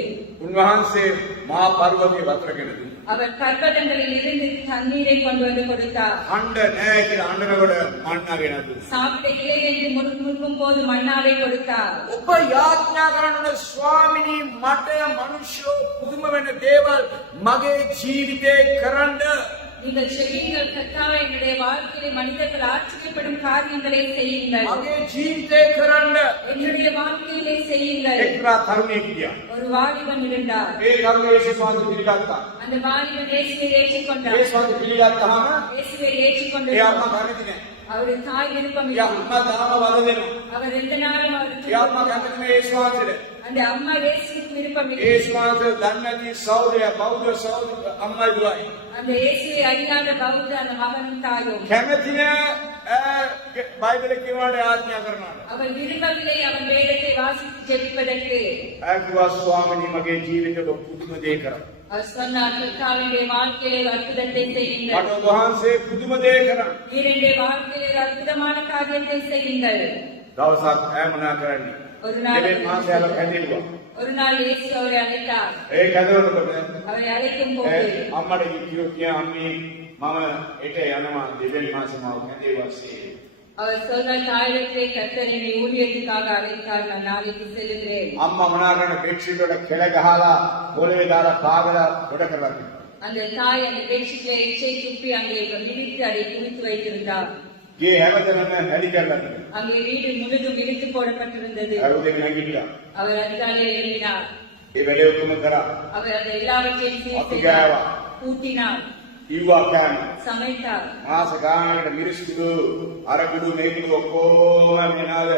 උන්වහන්සේ මහා පර්වතයේ වතුරගෙන දුන්නා. அவர் பர்வதங்களில் இருந்து தண்ணீரை கொண்டு வந்து கொடுத்தார். අඬ නෑ කියලා අඬනකොට මන්නා ගෙන දුන්නා. சாப்பிட இல்லை என்று முறுக்கும் போது மன்னாவை கொடுத்தார். ඔබ යාඥා කරන ස්වාමිනී මට මනුෂ්‍යෝ පුදුම වෙන දේවල් මගේ ජීවිතේ කරන්න. நீங்கள் செய்யுங்கள் கர்த்தாவே, என்னுடைய வாழ்க்கையிலே மனிதர்கள் ஆச்சரியப்படும் காரியங்களை செய்யுங்கள். මගේ ජීවිතේ කරන්න. என்னுடைய வாழ்க்கையிலே செய்யுங்கள். එක්තරා තරුණයෙක් හිටියා. ஒரு வாலிபன் இருந்தார். ඒ තරුණයා යේසුස් වහන්සේ පිළිගත්තා. அந்த வாலிபன் இயேசுவை ஏற்றுக்கொண்டார். යේසුස් වහන්සේ පිළිගත්තාම இயேசுவை ஏற்றுக்கொண்டு ඒ අම්මා කැමති නෑ. அவருடைய தாய் விருப்பம் ඒ இல்லை. අම්මා තාම වද දෙනවා. அவர் எந்த நாளும் அவருக்கு ඒ අම්මා කැමති නෑ යේසුස් වහන්සේට. அந்த அம்மா இயேசுவுக்கு விருப்பம் இல்லை. යේසුස් වහන්සේ දන්නේ නැති සහෝදරයා බෞද්ධ සහෝදර අම්මයි දුවයි. அந்த இயேசுவை அறியாத பௌத்த அந்த மகனும் தாயும் කැමති නෑ බයිබලේ කියනවාට ආඥා කරනවා. அவர் விரும்பவில்லை அவன் வேதத்தை வாசித்து ஜெபிப்பதற்கு. ආග්වා ස්වාමීනි මගේ ජීවිතේ පුදුම දේ කරා. அவர் சொன்னார், கர்த்தாவினுடைய வாழ்க்கையிலே ஒரு அற்புதத்தை செய்யுங்கள். මට වහන්සේ පුදුම දේ කරා. நீருடைய வாழ்க்கையிலே ஒரு அற்புதமான காரியத்தை செய்யுங்கள். දවසක් ඈමනා කරන්නේ. ஒரு நாள் දෙවියන් වහන්සේලා කැඳිරුවා. ஒரு நாள் இயேசு அவரை அழைத்தார். ඒ කැඳවනකොට அவரை அழைக்கும் போது අම්මට කිව්වා අම්මේ මම එක යනවා දෙවියන් වහන්සේ මාව කැඳේවාසේ. அவர் சொன்னார், தாயிடத்திலே கர்த்தர் என்னை ஊழியத்துக்காக அழைத்தார், நான் நாளைக்கு செல்லுகிறேன். අම්මා මොනා කරන බෙඩ්ෂීට් වල කෙල ගහලා පොළවේ දාලා පාගලා ගොඩ කරලා තිබ්බා. அந்த தாய் அந்த பெட்ஷீட்ல எச்சை துப்பி அங்கே இடித்து அதை குவித்து வைத்திருந்தார். ගේ හැමතැනම හැලි කරලා තිබ්බා. அங்கே வீடு முழுதும் இடித்து போடப்பட்டிருந்தது. අරුදෙක නැගිට්ටා. அவர் அதிகாலை எழுப்பினார். ඒ වැඩේ ඔක්කොම කරා. அவர் அந்த எல்லாவற்றையும் சீர் අපි செய்தார். ගෑවා. கூட்டினார், ඉව්වා කෑම. சமைத்தார். මාස ගානකට මිරිස් කිලු අර කුඩු මේ කිලු ඔක්කොම මෙනාද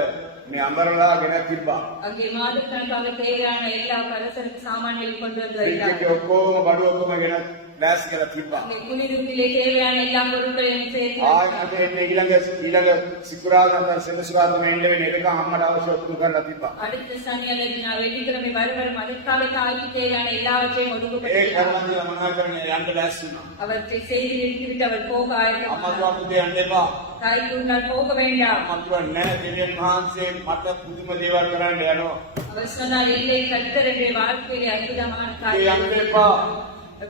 මේ අඹරලා ගෙනත් තිබ්බා. அங்கே மாதக்கணக்காக தேவையான எல்லா பலசரக்கு சாமான்களையும் கொண்டு வந்து ෆ්‍රිජ් வைத்தார். එකේ ඔක්කොම බඩු ඔක්කොම ගෙනත් ඩෑස් කරලා තිබ්බා. அங்கே குளிருப்பிலே தேவையான எல்லா பொருட்களையும் சேர்த்து ආයෙත් එන්නේ ඊළඟ සිකුරාදා නැත්නම් සෙනසුරාදා මේ ඉන්න වෙන එක අම්මට අවශ්‍ය ඔක්කොම කරලා තිබ්බා. அடுத்த சனி அல்லது நான் வெள்ளிக்கிழமை வரும் அதற்காக தாய்க்கு தேவையான எல்லாவற்றையும் ඒ ஒடுக்கப்பட்டிருந்தார். කර්මන්තය මොනවා කරන්නේ යන්න ඩෑස් වුණා. அவற்றை செய்து நிறுத்திவிட்டு அவர் போக අම්මා ஆயத்தமானார். කිව්වා පුතේ යන්න එපා. தாய் கூறினார், போக வேண்டாம். අම්මා කිව්වා නෑ දෙවියන් වහන්සේ මට පුදුම දේවල් කරන්න යනවා. அவர் சொன்னார், இல்லை, கர்த்தர் என்னுடைய வாழ்க்கையிலே அற்புதமான ඒ காரியம் යන්න එපා.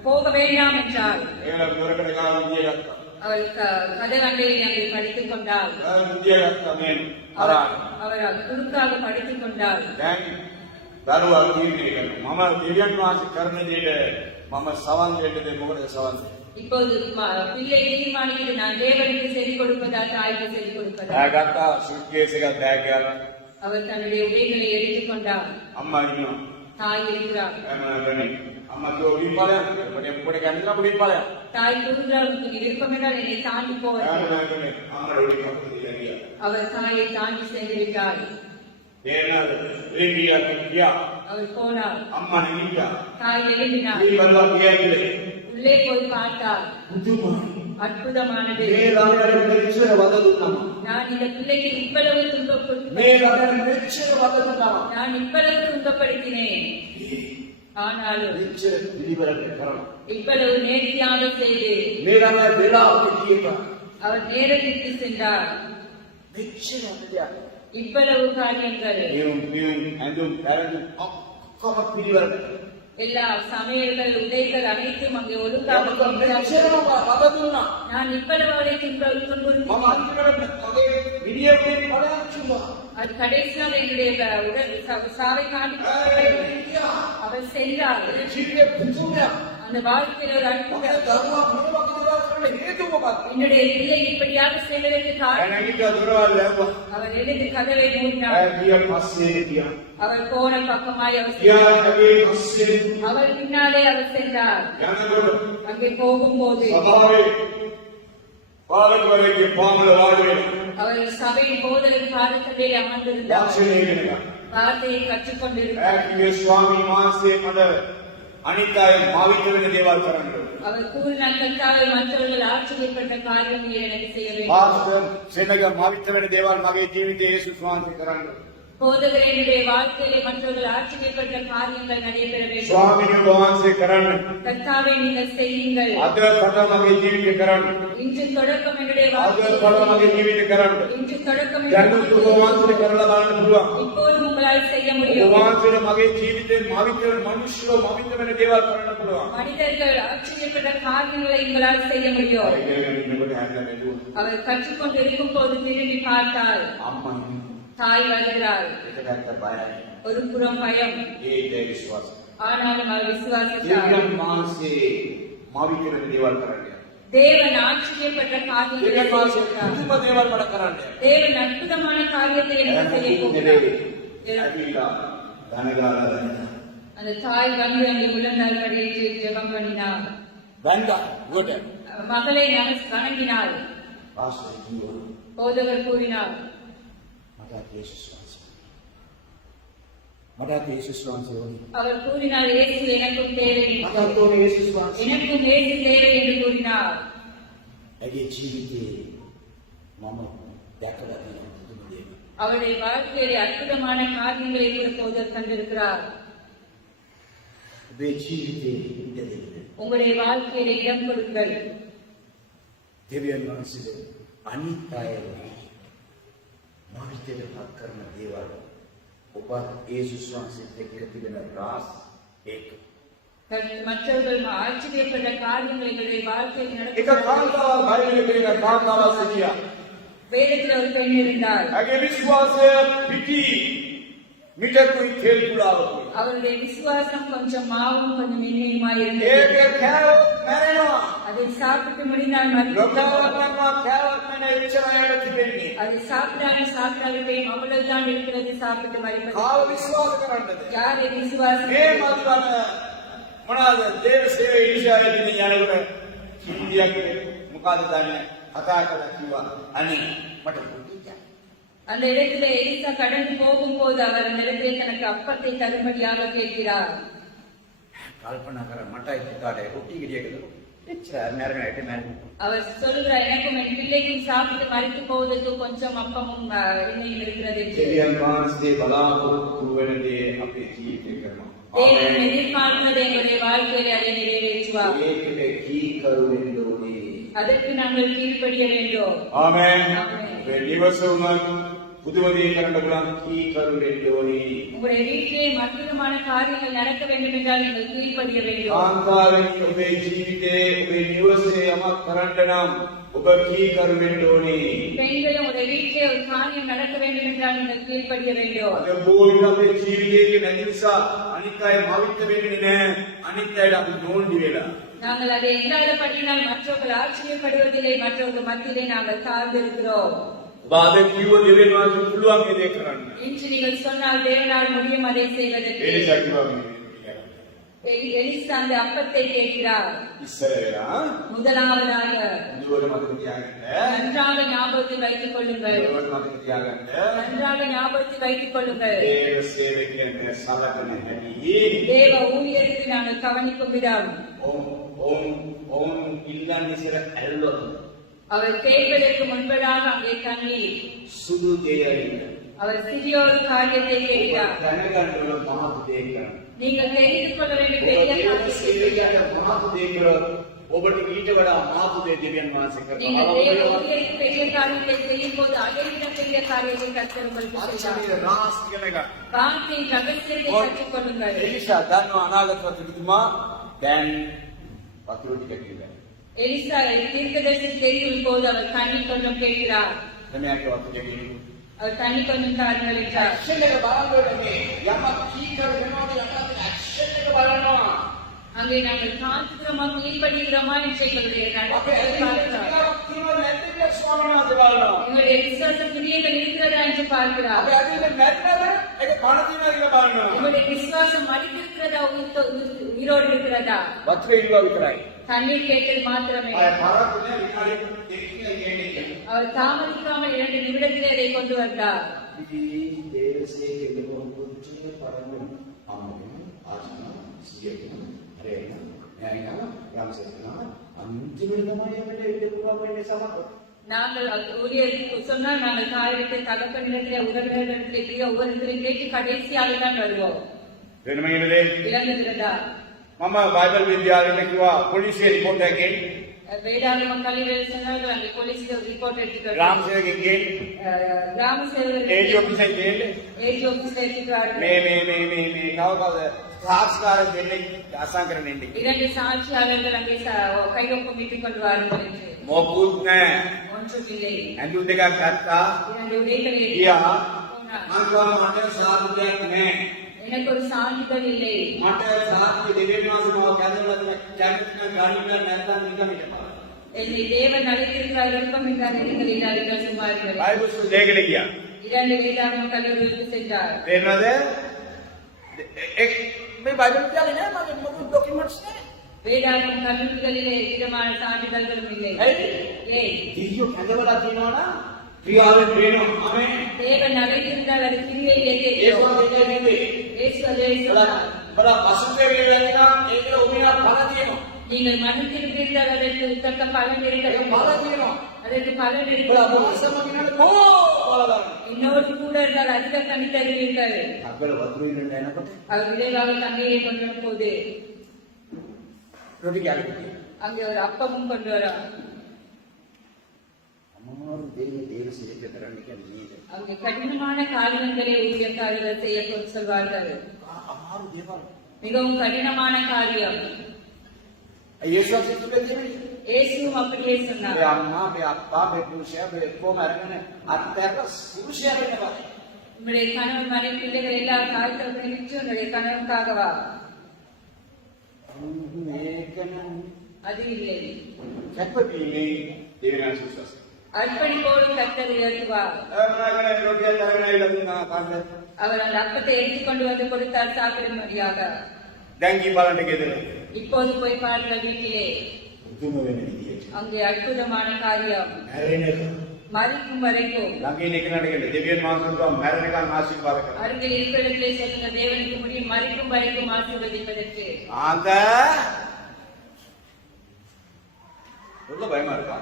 போக வேண்டாம் என்றார். ඒලා දොරකට ගාලා මුදිය ගත්තා. அவள் கதவண்டையை அங்கே படித்துக் கொண்டாள். මුදිය ගත්තා මේ අරා. அவர் குறுக்காக படித்துக் கொண்டாள். දැන් දරුවා තීරණය කරනවා. මම දෙවියන් වහන්සේ කරන දෙයට මම සවන් දෙන්නද මොකටද සවන් දෙන්නේ? இப்போது பிள்ளை தீர்மானித்து நான் தேவனுக்கு செவி கொடுப்பதா தாய்க்கு செவி கொடுப்பதா? ගත්තා සුට්කේස් එකක් බෑග් එකක්. அவர் தன்னுடைய உடைகளை எடுத்துக் கொண்டார். අම්මා ඉන්නවා. தாய் இருக்கிறார். එමනම් අම්මා කිව්වා උඩින් ඵලයන්. එතකොට පොඩි කැන්දලා උඩින් ඵලයන්. தாய் கூறுகிறார் உனக்கு விருப்பம் என்றால் என்னை தாண்டி போ என்று. අම්මා උඩින් කපුටි ගියා. அவர் தாயை தாண்டி சென்று விட்டார். දේනාද රේගියා කියා. அவர் போனார். අම්මා නිවිලා. தாய் எழுப்பினார். මේ බලලා කියායිලේ. உள்ளே போய் பார்த்தார். බුදුමානි. அற்புதமானது. මේ ළමයාට මෙච්චර වද දුන්නා. நான் இந்த பிள்ளைக்கு இவ்வளவு துன்பப்படுத்தினேன். මේ ළමයාට මෙච්චර වද දුන්නා. நான் இவ்வளவு துன்பப்படுத்தினேன். ஆனாலும் මෙච්චර පිළිවෙලක් කරනවා. இவ்வளவு நேர்த்தியாக செய்து මේ ළමයා වෙලාවට කීප. அவர் நேரடித்து சென்றார். මෙච්චර වදයක්. இவ்வளவு காரியங்கள் මේ ඇඳුම් පැරඳුම් ඔක්කොම පිළිවෙලට. எல்லா சமையல்கள் உடைகள் அனைத்தும் அங்கே ஒழுங்காக මෙච්චර වද දුන්නා. நான் இவ்வளவு அவரை துன்புறுத்தி මම අන්තිමට මගේ විදියේ පඩයක් චුම්බා. அது கடைசியாக என்னுடைய உடல் சாவை காட்டி அவர் சென்றார். ජීවිතේ පුදුමයක්. அந்த வாழ்க்கையில் ஒரு මගේ அற்புதம். දරුවා මේ වගේ දේවල් කරන්න හේතුව මොකක්ද? என்னுடைய பிள்ளை இப்படியாக செய்வதற்கு காரணம் නැගිටලා දොරවල් ලැබුවා. அவர் எழுந்து கதவை மூடினார். ඇය ගිය පස්සේ ගියා. அவர் போன பக்கமாய் அவர் ගියා சென்றார். ඇගේ පස්සේ அவர் பின்னாலே அவர் சென்றார். යනකොට அங்கே போகும்போது සභාවේ පාලකවරයෙක්ගේ පාමුල වාඩි වෙලා அவர் சபையின் போதகர் பாதத்தடியில் அமர்ந்திருந்தார். වාක්ෂණය ඉගෙනගන්න. வார்த்தையை கற்றுக்கொண்டிருந்தார். ඇය කිව්වේ ස්වාමීන් වහන්සේ මට අනිත් අය මාවිත වෙන දේවල් කරන්න ඕනේ. அவர் கூறினார், கர்த்தாவே, மற்றவர்கள் ஆச்சரியப்பட்ட காரியங்களை எனக்கு செய்ய வேண்டும். පාස්ටර් සෙනග මාවිත වෙන දේවල් මගේ ජීවිතයේ යේසුස් වහන්සේ කරන්න ඕනේ. போதகரே, என்னுடைய வாழ்க்கையிலே மற்றவர்கள் ஆச்சரியப்பட்ட காரியங்கள் நடைபெற வேண்டும். ස්වාමීන් වහන්සේ කරන්න. கர்த்தாவே, நீங்கள் செய்யுங்கள். අද පටන් මගේ ජීවිතේ කරන්න. இன்று தொடக்கம் என்னுடைய අද வாழ்க்கையில் පටන් මගේ ජීවිතේ කරන්න. இன்று தொடக்கம் දැන් என்னுடைய ඔබ වහන්සේට කරලා බලන්න පුළුවන්. இப்போது உங்களால் செய்ய ඔබ முடியும். වහන්සේට මගේ ජීවිතේ මාවිත වෙන මිනිස්සුෝ මාවිත වෙන දේවල් කරන්න පුළුවන්. மனிதர்கள் ஆச்சரியப்பட்ட காரியங்களை உங்களால் செய்ய முடியும். ඉගෙනගෙන ඉන්නකොට හැදලා නේද? அவர் கற்றுக்கொண்டு இருக்கும் போது திரும்பி பார்த்தால் අම්මා தாய் வருகிறாள். ඒකට බයයි. ஒரு புறம் பயம், ඒකේ විශ්වාසය. ஆனாலும் அவர் விசுவாசித்தார். දෙවියන් වහන්සේ මාවිත වෙන දේවල් කරන්නේ. தேவன் ஆச்சரியப்பட்ட காரியங்களை දෙවියන් වහන්සේ செய்கிறார். පුදුම දේවල් මට කරන්නේ. தேவன் அற்புதமான காரியத்தை எனக்கு செய்ய போகிறார். ඇවිල්ලා ධනගාලා அந்த தாய் வந்து அங்கே முழந்தாள் படியிட்டு ஜெபம் பண்ணினார். වැන්දා උඩ மகளை வணங்கினாள். පාස්ටර් කිව්වා போதகர் கூறினார், මට යේසුස් වහන්සේ මට යේසුස් වහන්සේ ඕනේ. அவர் கூறினார், இயேசு எனக்கும் தேவை என்று. මට ඕනේ යේසුස් වහන්සේ. எனக்கும் இயேசு தேவை என்று கூறினார். ඇගේ ජීවිතේ මම දැකලා තියෙන පුදුම දේවල්. அவருடைய வாழ்க்கையிலே அற்புதமான காரியங்களை கூட போதகர் கண்டிருக்கிறார். ඔබේ ජීවිතේ ඉඩ දෙන්න. உங்களுடைய வாழ்க்கையிலே இடம் கொடுங்கள். දෙවියන් වහන්සේ අනිත් අය මාවිතයට පත් කරන දේවල් ඔබ යේසුස් වහන්සේත් එක්ක තිබෙන රාස් ඒක. மற்றவர்கள் ஆச்சரியப்பட்ட காரியங்களை எங்களுடைய வாழ்க்கையில் එක நடக்கும். කාන්තාවක් බයිබලයේ කියන කාන්තාවක් සිටියා. வேதத்தில் ஒரு பெண் இருந்தார். ඇගේ විශ්වාසය පිටි මිටකුයි තෙල් පුලාවකුයි. அவருடைய விசுவாசம் கொஞ்சம் மாவும் கொஞ்சம் எண்ணெயுமாய் இருந்தது. ඒක කෑවොත් මැරෙනවා. அதை சாப்பிட்டு முடிந்தால் மறித்து ලොකාවක් කරනවා කෑවොත් මැරෙන එච්චරයට තිබෙන්නේ. அதை சாப்பிடாவிட்டையும் அவ்வளவுதான் இருக்கிறது, சாப்பிட்டு மறிப்பது. කාව විශ්වාස කරන්නද? யாரை விசுவாசம் මේ මදිවන මොනවාද දේවසේව ඊශායදී යනකොට කිහිපයක් මොකද දන්නේ කතා කරලා කිව්වා අනේ මට පුදුජා. அந்த இடத்திலே எலிசா கடந்து போகும்போது அவர் அந்த இடத்திலே தனக்கு அப்பத்தை தரும்படியாக கேட்கிறார். කල්පනා කර මටයි පුතාට රොටි ගෙඩියකද එච්චර මැරෙන්නට මැරෙන්න. அவர் சொல்கிறார், எனக்கும் என் பிள்ளைக்கும் சாப்பிட்டு மறித்து போவதற்கு கொஞ்சம் அப்பமும் எண்ணெயும் இருக்கிறது என்று. දෙවියන් වහන්සේ බලාපොරොත්තු වෙන දේ අපේ ජීවිතේ කරනවා. தேவன் எதிர்பார்ப்பதை எங்களுடைய வாழ்க்கையிலே அதை நிறைவேற்றுவார். ඒකට කීකරු වෙන්න ඕනේ. அதற்கு நாங்கள் கீழ்ப்படிய வேண்டும். ආමෙන්. ආමෙන්. මේ නිවස උනත් පුදුම දේ කරන්න පුළුවන් කීකරු වෙන්න ඕනේ. உங்களுடைய வீட்டிலே அற்புதமான காரியங்கள் நடக்க வேண்டும் என்றால் நீங்கள் கீழ்ப்படிய வேண்டும். කාන්තාවෙන් ඔබේ ජීවිතේ ඔබේ නිවසේ යමක් කරන්න නම් ඔබ කීකරු වෙන්න ඕනේ. பெண்களும் உங்களுடைய வீட்டிலே ஒரு காரியம் நடக்க வேண்டும் என்றால் நீங்கள் கீழ்ப்படிய வேண்டும். අද බොහෝ විට අපේ ජීවිතයේ නැති නිසා අනිත් අය මවිත වෙන්නේ නැහැ. අනිත් අයට අපි නෝන්ඩි වෙලා. நாங்கள் அதை இல்லாதபடியினால் மற்றவர்கள் ஆச்சரியப்படுவதில்லை, மற்றவர்கள் மத்தியிலே நாங்கள் தாழ்ந்திருக்கிறோம். බාධ කිව්ව දෙවියන් වහන්සේ පුළුවන් මේ දේ කරන්න. இன்று நீங்கள் சொன்னால் தேவனால் முடியும் அதை செய்வதற்கு. ඒ නිසා කිව්වා මේ. எலிசா அந்த அப்பத்தை கேட்கிறார். ඉස්සර වෙලා முதலாவதாக මුදුවට මතක තියාගන්න. நன்றாக ஞாபகத்தில் வைத்துக் கொள்ளுங்கள். මුදුවට මතක තියාගන්න. நன்றாக ஞாபகத்தில் வைத்துக் கொள்ளுங்கள். දේව සේවකයන්ට සලකන හැටි. தேவ ஊழியருக்கு நாங்கள் கவனிக்கும் விதம். ඔවුන් ඉල්ලන්නේ ඉස්සර ඇල්ලුවා. அவர் கேட்பதற்கு முன்பதாக அங்கே கண்ணீர். සුදු දෙයයි. அவர் சிறியோர் காரியத்தை கேட்கிறார். දැනගන්න ඕන මහත් දෙයක් කරන්න. நீங்கள் தெரிந்து கொள்ள வேண்டிய பெரிய காரியத்தை සේවකයන්ට මහත් දෙයක් කරොත් ඔබට ඊට වඩා මහත් දෙයක් දෙවියන් වහන්සේ நீங்கள் தேவ කරනවා. ஊழியருக்கு பெரிய காரியத்தை செய்யும் போது அதை விட பெரிய காரியத்தை கர்த்தர் உங்களுக்கு செய்வார். ආශ්චර්ය රාස් ඉගෙන ගන්න. வார்த்தையின் ரகசியத்தை கற்றுக் கொள்ளுங்கள். එලිෂා දන්නවා අනාගත වතුරුතුමා දැන් වතුර ටික කියලා. எலிசா தீர்க்கதரிசி தெரியும் போது அவர் தண்ணி கொஞ்சம் கேட்கிறார். එමයාගේ වතුර ටික அவர் தண்ணி கொஞ்சம் தாருங்கள் என்றார். ඇක්ෂන් එක බලන්න ඕනේ. යමක් කීකර වෙනවද යමක් ඇක්ෂන් එක බලනවා. அங்கே நாங்கள் காத்துக்கிறோமா கீழ்படுகிறோமா என்று எங்களுடைய நடத்தை பார்க்கிறார். எங்களுடைய விசுவாசம் கிரியைகள் இருக்கிறதா என்று பார்க்கிறார். எங்களுடைய விசுவாசம் மறித்திருக்கிறதா உயிரோடு இருக்கிறதா? தண்ணீர் கேட்டது மாத்திரமே. அவர் தாமதிக்காமல் 2 நிமிடத்திலே அதை கொண்டு வந்தார். நாங்கள் ஊழியருக்கு சொன்னால் நாங்கள் காரியத்தை தகப்பனிடத்திலே உடல்களிடத்திலே ஒவ்வொருத்தரையும் கேட்டு கடைசியாக தான் வருவோம். விளங்குகிறதா? මම බයිබල් විද්‍යාලයට කිව්වා පොලිසිය රිපෝට් එකකින් வேதாள மக்களிடம் சொன்னார்கள் அங்கே போலீஸ் ரிப்போர்ட் எடுத்துக்கிறார். ග්‍රාම සේවකයෙක්ගෙන් கிராம சேவகர் ඒජ් ඔෆිසර් ගෙන් ஏஜ் ஆபீஸ்ல இருக்கிறார்கள். මේ කවකද සාක්ෂාර දෙන්නේ අසංකරණ ඉන්නේ. 2 சாட்சியாளர்கள் அங்கே கையொப்பமிட்டுக் கொண்டு வாருங்கள் என்று. මොකුත් නැහැ. ஒன்றுமில்லை. ඇඳුම් දෙකක් ගත්තා. 2 உடைகளை ගියා. போனார். මං කිව්වා මට සාධුයක් නැහැ. எனக்கு ஒரு சான்றிதழ் இல்லை. මට සාධු දෙවියන් වහන්සේ මාව කැඳවලා ජාතික ගානිකලා නැත්නම් නිකන් හිටපන්. என்னை தேவன் அழைத்திருக்கிறார் விருப்பம் என்றால் நீங்கள் இல்லாதீர்கள் சும்மா இருங்கள். බයිබල් ස්කූල් දෙකකට ගියා. 2 வேதாள கல்லூரிக்கு சென்றார். තේරෙනවද? මේ බයිබල් විද්‍යාලේ නෑ මගේ මොකද ડોකියුමන්ට්ස් නෑ. வேதாளம் கல்லூரிகளிலே விதமான சான்றிதழ்களும் இல்லை. ஏய் දියෝ කැඳවලා තියනවනම් ක්‍රියාවෙන් වෙනවා. ආමේන්. தேவன் அழைத்திருந்தால் அது கிரியையிலே ඒකෝ தெரியும். දෙන්නේ. இயேசு அதை சொன்னார். බල පසුතේ වෙනවා ඒක උමිනා පල තියෙනවා. நீங்கள் மனதிருந்தால் அதற்கு தக்க பலன் ඒක இருக்கிறது. පල තියෙනවා. அதற்கு பலன் බල இருக்கிறது. මොකසම කිනන්නේ පල ගන්න. இன்னொரு கூட இருந்தால் அதிக கனி தருவீர்கள். අග්ගල වතුරු ඉන්න යනකොට அவர் விளைவாக தண்ணீரை கொண்டு வரும் போது රොටි කැලේ. அங்கே ஒரு அப்பமும் கொண்டு வரார். අමාරු දෙන්නේ දේව සිරිත කරන්න කියන්නේ නේද? அங்கே கடினமான காரியங்களை ஊழியக்காரர்கள் செய்ய சொல்வார்கள். අමාරු දේවල්. மிகவும் கடினமான காரியம். යේසුස් කිව්වේ இயேசுவும் அப்படியே சொன்னார். මේ අම්මා මේ අප්පා මේ පුරුෂයා මේ කොහොම අරගෙන අත්හැරලා පුරුෂයා වෙනවා. உங்களுடைய கணவன் மனைவி பிள்ளைகள் எல்லா காரியத்தையும் விட்டு உங்களுடைய கணவனுக்காகவா? මේකනම් அது இல்லை. කැපවීමේ දේවනාංශ විශ්වාස. அர்ப்பணிப்போடு கர்த்தர் உயர்த்துவார். මොනවාගෙන රොටියක් අරගෙන ආවිලා දුන්නා කන්න. அவர் அந்த அப்பத்தை எடுத்துக் கொண்டு வந்து கொடுத்தார் சாப்பிடும்படியாக. දැන් කී බලන්න ගෙදර. இப்போது போய் பாருங்கள் வீட்டிலே. උතුම වෙන විදියට. அங்கே அற்புதமான காரியம். මැරෙනක. மறிக்கும் வரைக்கும் ළඟින් එකනට ගෙද දෙවියන් වහන්සේට මැරෙනකන් ආශිර්වාද කරනවා. அருகில் இருக்கிறதிலே சொல்லுங்க தேவனுக்கு முடியும் மறிக்கும் வரைக்கும் ஆசீர்வதிப்பதற்கு. ආන්ත ඔන්න බයම අරපා.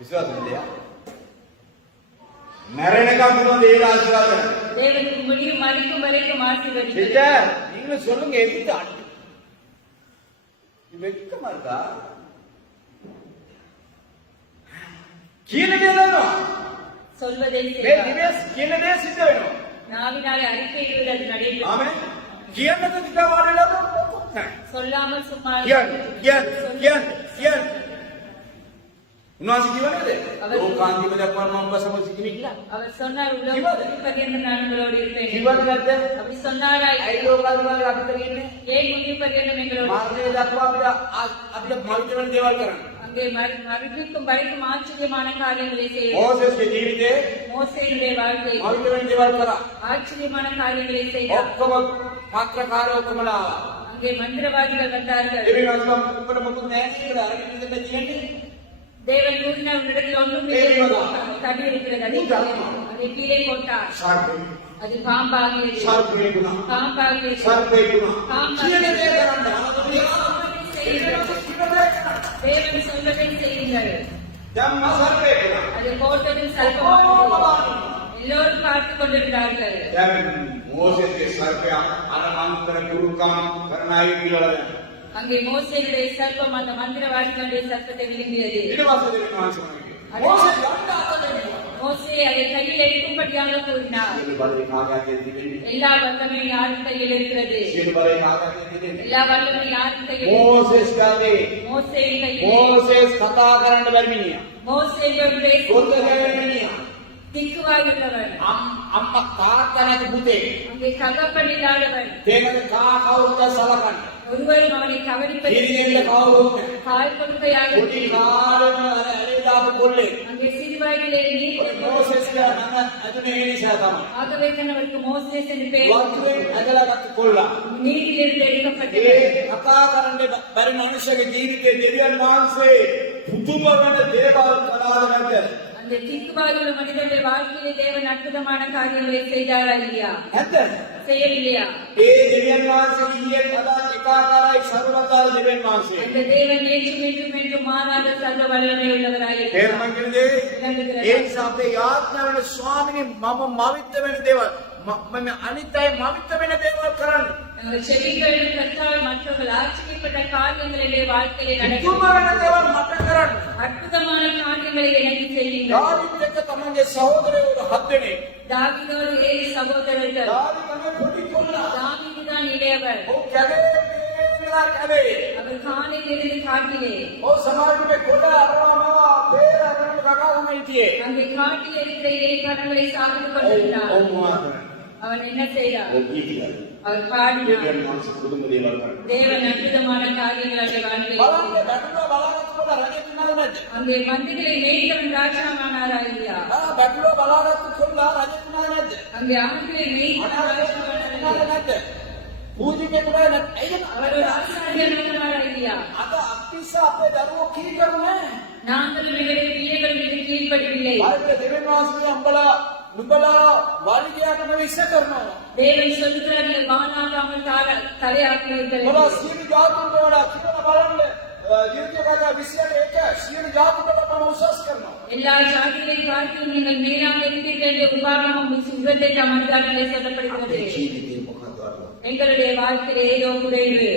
විශ්වාස දෙයක්. මැරෙනකන් මොනවද ඒ ආශිර්වාද කරන්නේ? தேவனுக்கு முடியும் மறிக்கும் வரைக்கும் ஆசீர்வதிப்பதற்கு. සිස්ටර් நீங்களும் சொல்லுங்க எதுக்கு அடி வெக்கமா இருக்கா කියන දේ දන්නවා சொல்வதை මේ செய்வார். දිවස් කියන දේ සිද්ධ වෙනවා நாவினாலே அறிக்கையிடுவது அது நடைபெறும். ආමෙන් කියන්නද තිතා වාඩිලා මොකොත් නැහැ சொல்லாமல் சும்மா කියන්න උන්වහන්සේ කිව්වනේ ලෝකාන්තිම දක්වාම මම බසම සිටිනේ කියලා அவர் சொன்னார் உலகம் பரியந்த நான் உங்களோடு இருப்பேன். කිව්වද නැද්ද அப்படி சொன்னாரா? ඇයි ලෝකාන්තිම අපිට කියන්නේ ஏன் முன்னி பரியந்தம் எங்களோடு මාර්ගය දක්වා අපිට මවිත වෙන දේවල් කරන්න அங்கே மறுபிக்கும் வரைக்கும் ஆச்சரியமான காரியங்களை செய்ய මෝසෙස්ගේ ජීවිතේ மோசேயுடைய வாழ்க்கை මවිත වෙන දේවල් කරා ஆச்சரியமான காரியங்களை செய்ய ඔක්කොම පත්‍රකාරය ඔක්කොමලා அங்கே அங்கே மந்திரவாதிகள் வந்தார்கள். දෙවියන් වහන්සේ උඹට මොකද නැහැ කියලා අරගෙන ඉඳලා තියෙන්නේ. தேவன் கூறினார், உன்னிடத்தில் ஒன்றும் தடி இருக்கிறது, அதை கீழே போட்டார். සර්පේ அது பாம்பாகியது. සර්පේ ගුණ பாம்பாகியது. සර්පේ ගුණ பாம்பாகியது. කියන දේ කරන්න. தேவன் சொல்வதை செய்யுங்கள். ධම්ම සර්පේ ගුණ. அது போட்டது சர்ப்பமானது. எல்லோரும் பார்த்துக் கொண்டிருக்கிறார்கள். දැන් මෝසෙස්ගේ සර්පයා අර මන්ත්‍ර ගුරුකම් කරන අය කියලා දැන්. அங்கே மோசேயுடைய சர்ப்பம் அந்த மந்திரவாதிகளுடைய சர்ப்பத்தை விழுங்கியது. ඊට පස්සේ දෙවියන් වහන්සේ මෝසෙ යන්න අතලේ. மோசே அதை கையில் எடுக்கும்படியாக கூறினார். සියලු බලය කාගයන්ගෙන් තිබෙන්නේ. எல்லா வல்லமையும் யார் கையில் இருக்கிறது? සියලු බලය කාගයන්ගෙන් තිබෙන්නේ. எல்லா வல்லமையும் யார் கையில்? මෝසෙස් ගාවේ. மோசேயின் கையில். මෝසෙස් කතා කරන්න බැරි මිනිහා. மோசேயோடு ගොත பேசும் ගැවෙන මිනිහා. திக்குவாயுள்ளவன். අම්මා තාත්තා නැති පුතේ. அங்கே தகப்பன் இல்லாதவன். තේමද කා කවුරුද සලකන්නේ. ஒருவரும் அவனை கவனிப்பதில்லை. හිරියෙන්ද කවුරුත් නැහැ. கால் கொடுக்கையாக පොඩි කාලෙම ඇලේදාපු කොල්ලේ. அங்கே சிறுவாயிலே நீர் මෝසෙස් නම අතුනේ ඒ නිසා තමයි. ஆகவே தான் அவருக்கு மோசேஸ் என்று பெயர். වතුරෙන් ඇදලාගත්තු කොල්ලා. நீரிலிருந்து எடுக்கப்பட்டது. ඒ කතා කරන්න බැරි මනුෂ්‍යගේ ජීවිතේ දෙවියන් වහන්සේ පුදුම වෙන දේවල් කළාද නැද්ද? அந்த திக்குவாயுள்ள மனிதனுடைய வாழ்க்கையிலே தேவன் அற்புதமான காரியங்களை செய்தாரா இல்லையா? නැද්ද? செய்யவில்லையா? ඒ දෙවියන් වහන්සේ ඊයේ කතා එකාකාරයි සර්වකාල දෙවියන් වහන්සේ. அந்த தேவன் நேற்றும் இன்றும் என்றும் மாறாத சர்வ வல்லமை உள்ளவராயிருக்கிறார். තේරුම් ගන්නද? ඒ නිසා අපේ යාත්‍රා වෙන ස්වාමිනේ මම මවිත වෙන දේවල් මම අනිත් අය මවිත වෙන දේවල් කරන්න. நாங்கள் செவிகளில் கற்றால் மற்றவர்கள் ஆச்சரியப்பட்ட காரியங்களிலே வாழ்க்கையிலே පුදුම நடக்கும் වෙන දේවල් මට කරන්න. அற்புதமான காரியங்களை எனக்கு செய்யுங்கள். දාවිත් එක්ක තමන්ගේ සහෝදරයෝ 7 දෙනෙක්. தாவீதோடு 7 சகோதரர்கள். දාවි තමයි පොඩි කොල්ලා. தாவீதுதான் இளையவர். ඔව් කැලේ ඉඳලා කැලේ. அவர் காலையிலிருந்து காட்டிலே, ඔව් සමාජයේ කොඩ අරවනවා පෙර අරගෙන කකාවම හිටියේ. அங்கே காட்டில் இருக்கிற இலைக்கணங்களை சாப்பிட்டுக் கொண்டிருந்தார். ඔව් මොනවද? அவன் என்ன செய்தார்? ඔව් කීකියා. அவர் பாடினார். දෙවියන් වහන්සේ පුදුම දේවල් කරනවා. தேவன் அற்புதமான காரியங்களை வாழ்க்கையில் බලන්න බැටළුවා බලාගත්ත කොට රජෙක් ඉන්නවද නැද්ද? அங்கே மந்திகளை மேய்த்தவன் ராஜாவானாரா இல்லையா? බැටළුවා බලාගත්ත කොල්ලා රජෙක් ඉන්නවද නැද්ද? அங்கே ஆண்களை மேய்த்தவன் ராஜாவானாரா இல்லையா? නැද්ද? පූජිකයෙකුට නැත්. ඇයිද? அவர் ஒரு ஆசாரியனானாரா இல்லையா? අද අපිස අපේ දරුවෝ කී කරුනේ? நாங்களும் இவருடைய பிள்ளைகள் மீது கீழ்ப்படவில்லை. ආයේ දෙවියන් වහන්සේ අම්බලා නුඹලා වාලිගයාට නෙවෙයි ඉස්ස කරනවා. தேவன் சொல்கிறார்கள், வானாகாமல் தலையாக்குவீர்கள். මොලා සියලු ජාතුන්ට වඩා කිව්වන බලන්න ජීවිතයකට 21 සියලු ජාතුන්ට මම උසස් කරනවා. எல்லா ஜாதிகளையும் பார்த்து நீங்கள் மேலாக இருப்பீர்கள் என்று உபாகமம் 28 அதிகாரத்திலே சொல்லப்படுகிறது. ජීවිතේ මොකක්ද අරුවා? எங்களுடைய வாழ்க்கையில் ஏதோ குறைவு.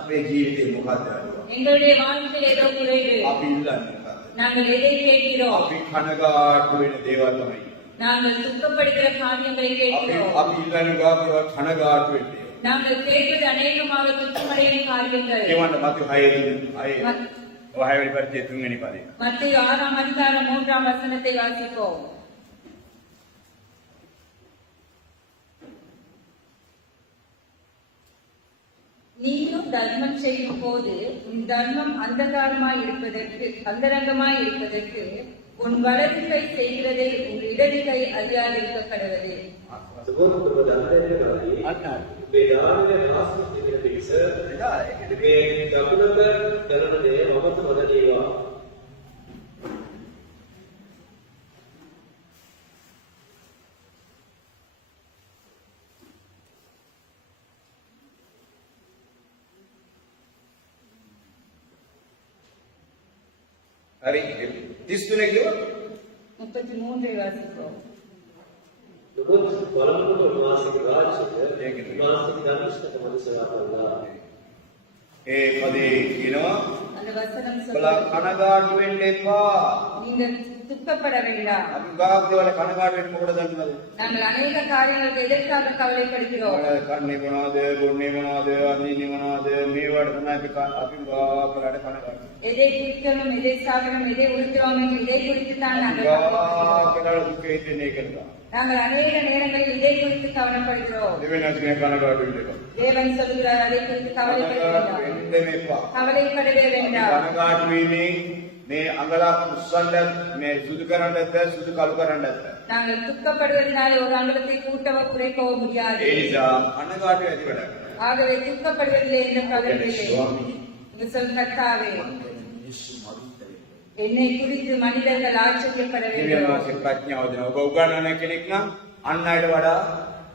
අපේ ජීවිතේ මොකක්ද අරුවා? எங்களுடைய வாழ்க்கையில் ஏதோ குறைவு. අපි ඉල්ලන්නේ මොකක්ද? நாங்கள் எதை கேட்கிறோம்? අපි කනගාටු වෙන දේවල් තමයි. நாங்கள் துக்கப்படுகிற காரியங்களை கேட்கிறோம். අපි ඉල්ලන්නේ ගාව කනගාටු වෙන්නේ. நாங்கள் கேட்பது அநேகமாக துக்கமடையும் காரியங்கள். ඒවන්ට මතු 6 ඔය 6 වෙනි පරිච්ඡේදය 3 වෙනි පදේ. மத்தேயு 6 அதிகாரம் 3 வசனத்தை வாசிப்போம். நீயும் தர்மம் செய்யும் போது உன் தர்மம் அந்தரங்கமாய் இருப்பதற்கு உன் வலது கை செய்கிறதை உன் இடது கை அறியாதிருக்க கடவுளே. සුබෝධ දන්දේනවාදී අන්න මේ දානයේ ආස්වාද දෙන පිස මේ දකුණට කරන දේ මමත වදනීවා. හරි 33 කිව්වොත් 33 வாசிப்போம். නමුත් බලමුකෝ මාසික රාජ්‍යය ඒකනේ. මාසික ධර්මස්ථක මනසවාදලා ඒ පදේ කියනවා அந்த வசனம் බලා சொல்லுகிறது, කනගාටු වෙන්න එපා. நீங்கள் துக்கப்பட வேண்டாம். අපි ගාක් දේවල් කනගාටු වෙන්න මොකටද දන්නවද? நாங்கள் அநேக காரியங்களுக்கு எதற்காக கவலைப்படுகிறோம்? ඔයාලා කන්නේ මොනවද, බොන්නේ මොනවද, අඳින්නේ මොනවද, මේවට තමයි අපි ගාක් වලට කනගාටු. எதை குறிக்கணும், எதை சாப்பிடணும், எதை உடுத்துறோம் என்று இதை குறித்து தான் நாங்கள் ගාක් கவலைப்படுகிறோம். වලට දුක හිතෙන්නේ ඒකට. நாங்கள் அநேக நேரங்களில் இதை குறித்து கவலைப்படுகிறோம். දෙවෙනස් කෙනෙක් කනගාටු වෙන්න එපා. தேவன் சொல்கிறார், அதை குறித்து கவலைப்பட කනගාටු வேண்டாம். වෙන්න එපා. கவலைப்படவே வேண்டாம். කනගාටු වෙන්නේ මේ අඟලක් උස්සන්න මේ සුදු කරන්නත් සුදු කළු කරන්නත්. நாங்கள் துக்கப்படுவதனால ஒரு அங்கலத்தை கூட்டவோ குறைக்கவோ முடியாது. ඒ නිසා කනගාටු ඇති වැඩක්. ஆகவே துக்கப்படுவதில்லை என்ற கவலையில்லை. ස්වාමී இங்கு சொல் கர்த்தாவே, මිනිස්සු මවිත என்னை குறித்து மனிதர்கள் ஆச்சரியப்பட දිව්‍යන් வேண்டும். වහන්සේ ප්‍රඥාව දෙනවා. ඔබ උගන්වන කෙනෙක් නම් අන් අයට වඩා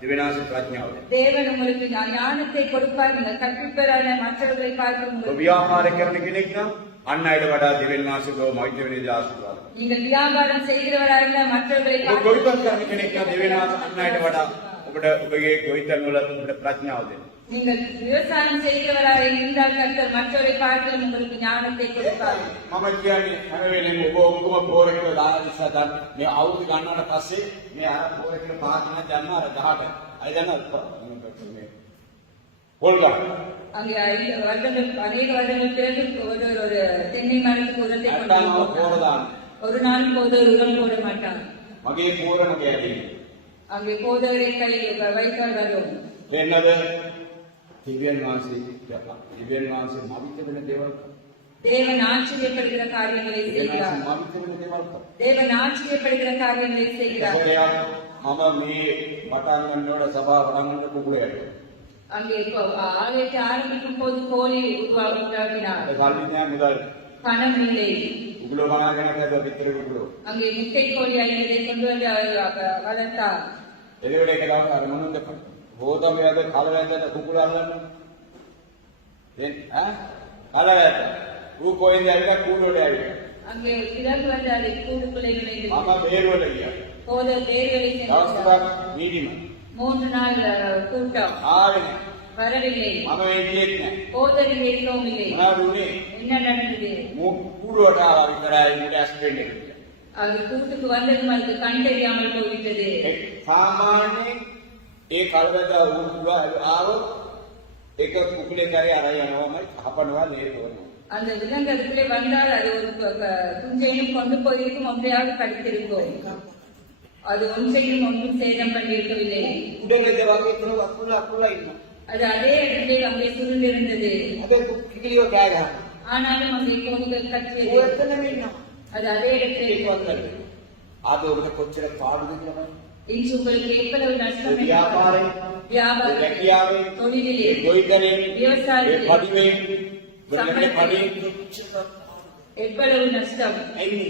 දිව්‍යන් වහන්සේ ප්‍රඥාව දෙනවා. தேவன் உங்களுக்கு ஞானத்தை கொடுப்பார். நீங்கள் கற்பிப்பரான மற்றவர்களை பார்த்து ඔබ உங்களுக்கு ව්‍යාපාර කරන කෙනෙක් නම් අන් අයට වඩා දිව්‍යන් වහන්සේ ඔබ මවිත වෙන විදිහට ආශිර්වාද කරනවා. நீங்கள் வியாபாரம் செய்கிறவராக இருந்தால் மற்றவர்களை ඔබ பார்த்து ගොවිපත් කරන කෙනෙක් නම් දිව්‍යන් වහන්සේ අන් අයට වඩා ඔබට ඔබගේ ගොවිතැන් වල ඔබට ප්‍රඥාව දෙනවා. நீங்கள் விவசாயம் செய்கிறவராக இருந்தால் கர்த்தர் மற்றவரை பார்த்து உங்களுக்கு ஞானத்தை கொடுப்பார். මම කියන්නේ හැම වෙලේම ඔබ ඔක්කොම පෝරේක දාලා ඉස්සරහ මේ අවුරුදු ගන්නවට පස්සේ මේ අර පෝරේක පාකින යන්න අර 18 අය දන්නවද පොල් ගන්න அங்கே 5 வருடங்கள் அநேக வருடங்கள் பிறகு ஒரு தென்னை மரத்துக்கு உரத்தை கொண்டு අට්ටාම போவார். පෝර දාන්න ஒரு நாள் போதவர் உரம் போட மாட்டார். මගේ පෝරන කැදී அங்கே போதவரை கையில் வைத்தால் வரும். වෙන්නද දිව්‍යන් වහන්සේ කියපා දිව්‍යන් වහන්සේ මවිත වෙන දේවල් தேவன் ஆச்சரியப்படுகிற காரியங்களை දිව්‍යන් செய்கிறார். වහන්සේ මවිත වෙන දේවල් தேவன் ஆச்சரியப்படுகிற காரியங்களை செய்கிறார். මම මේ පටන් ගන්නකොට සභාව පටන් ගන්නකොට කුකුලේ වැටුණා. அங்கே ஆலயத்தை ஆரம்பிக்கும் போது கோழி உருவாக்கினார். ඒ කල්පිතයන් මුදල් பணம் இல்லை. කුකුලෝ බාගෙන කරලා පිටර කුකුලෝ அங்கே முட்டை கோழி 50 கொண்டு வந்து வளர்த்தார். එදිනෙට එක දවසක් අර මොනවද හොදමියද කලවැද්දට කුකුල අල්ලන්න දැන් කලවැද්ද ඌ කොහෙන්ද ඇවිල්ලා කූඩුවට ඇවිල්ලා அங்கே பிறகு வந்து அதை கூடுக்குள்ளே நுழைந்து මම බේරුවට ගියා போதர் தேர்தலை දවස් சென்றார். තුනක් මීටින් 3 நாள் கூட்டம் ආවේ නෑ வரவில்லை. මම එළියෙත් නෑ போதர் எல்லோரும் இல்லை. මොනවද උනේ என்ன நடந்தது? මූ කූඩුවට ආවා විතරයි මුට ඇස්පෙන්ඩ් එක அது கூட்டுக்கு வந்ததும் அதுக்கு கண் தெரியாமல் போய்விட்டது. සාමාන්‍යයෙන් ඒ කලවැද්ද ඌ ආවොත් එක කුකුලේ කරේ අරයි යනවාමයි හපනවා නේද அந்த விலங்கு அதுக்குள்ளே வந்தால் அது ஒரு குஞ்சையும் கொண்டு போயிருக்கும், ஒன்றையாவது கடித்திருக்கும். அது ஒன்றையும் ஒன்றும் சேதம் பண்ணியிருக்கவில்லை. උඩගෙද වගේ තුන අකුල අකුලා ඉන්නවා அது அதே இடத்திலே அங்கே சுருண்டிருந்தது. අද කිකිලිව කෑ ගහනවා ஆனாலும் அங்கே கோழிகள் கற்றியது. ඌ එතනම ඉන්නවා அது அதே இடத்திலே இருந்தது. ආද ඔබට කොච්චර පාඩුද කියලා இன்று உங்களுக்கு எவ்வளவு நஷ்டம் ව්‍යාපාරේ வியாபாரம், රැකියාවේ தொழிலிலே, ගොවිතැනේ விவசாயத்திலே, පඩිවේ ගොඩනැගිලි පඩි எவ்வளவு நஷ்டம். ඇයි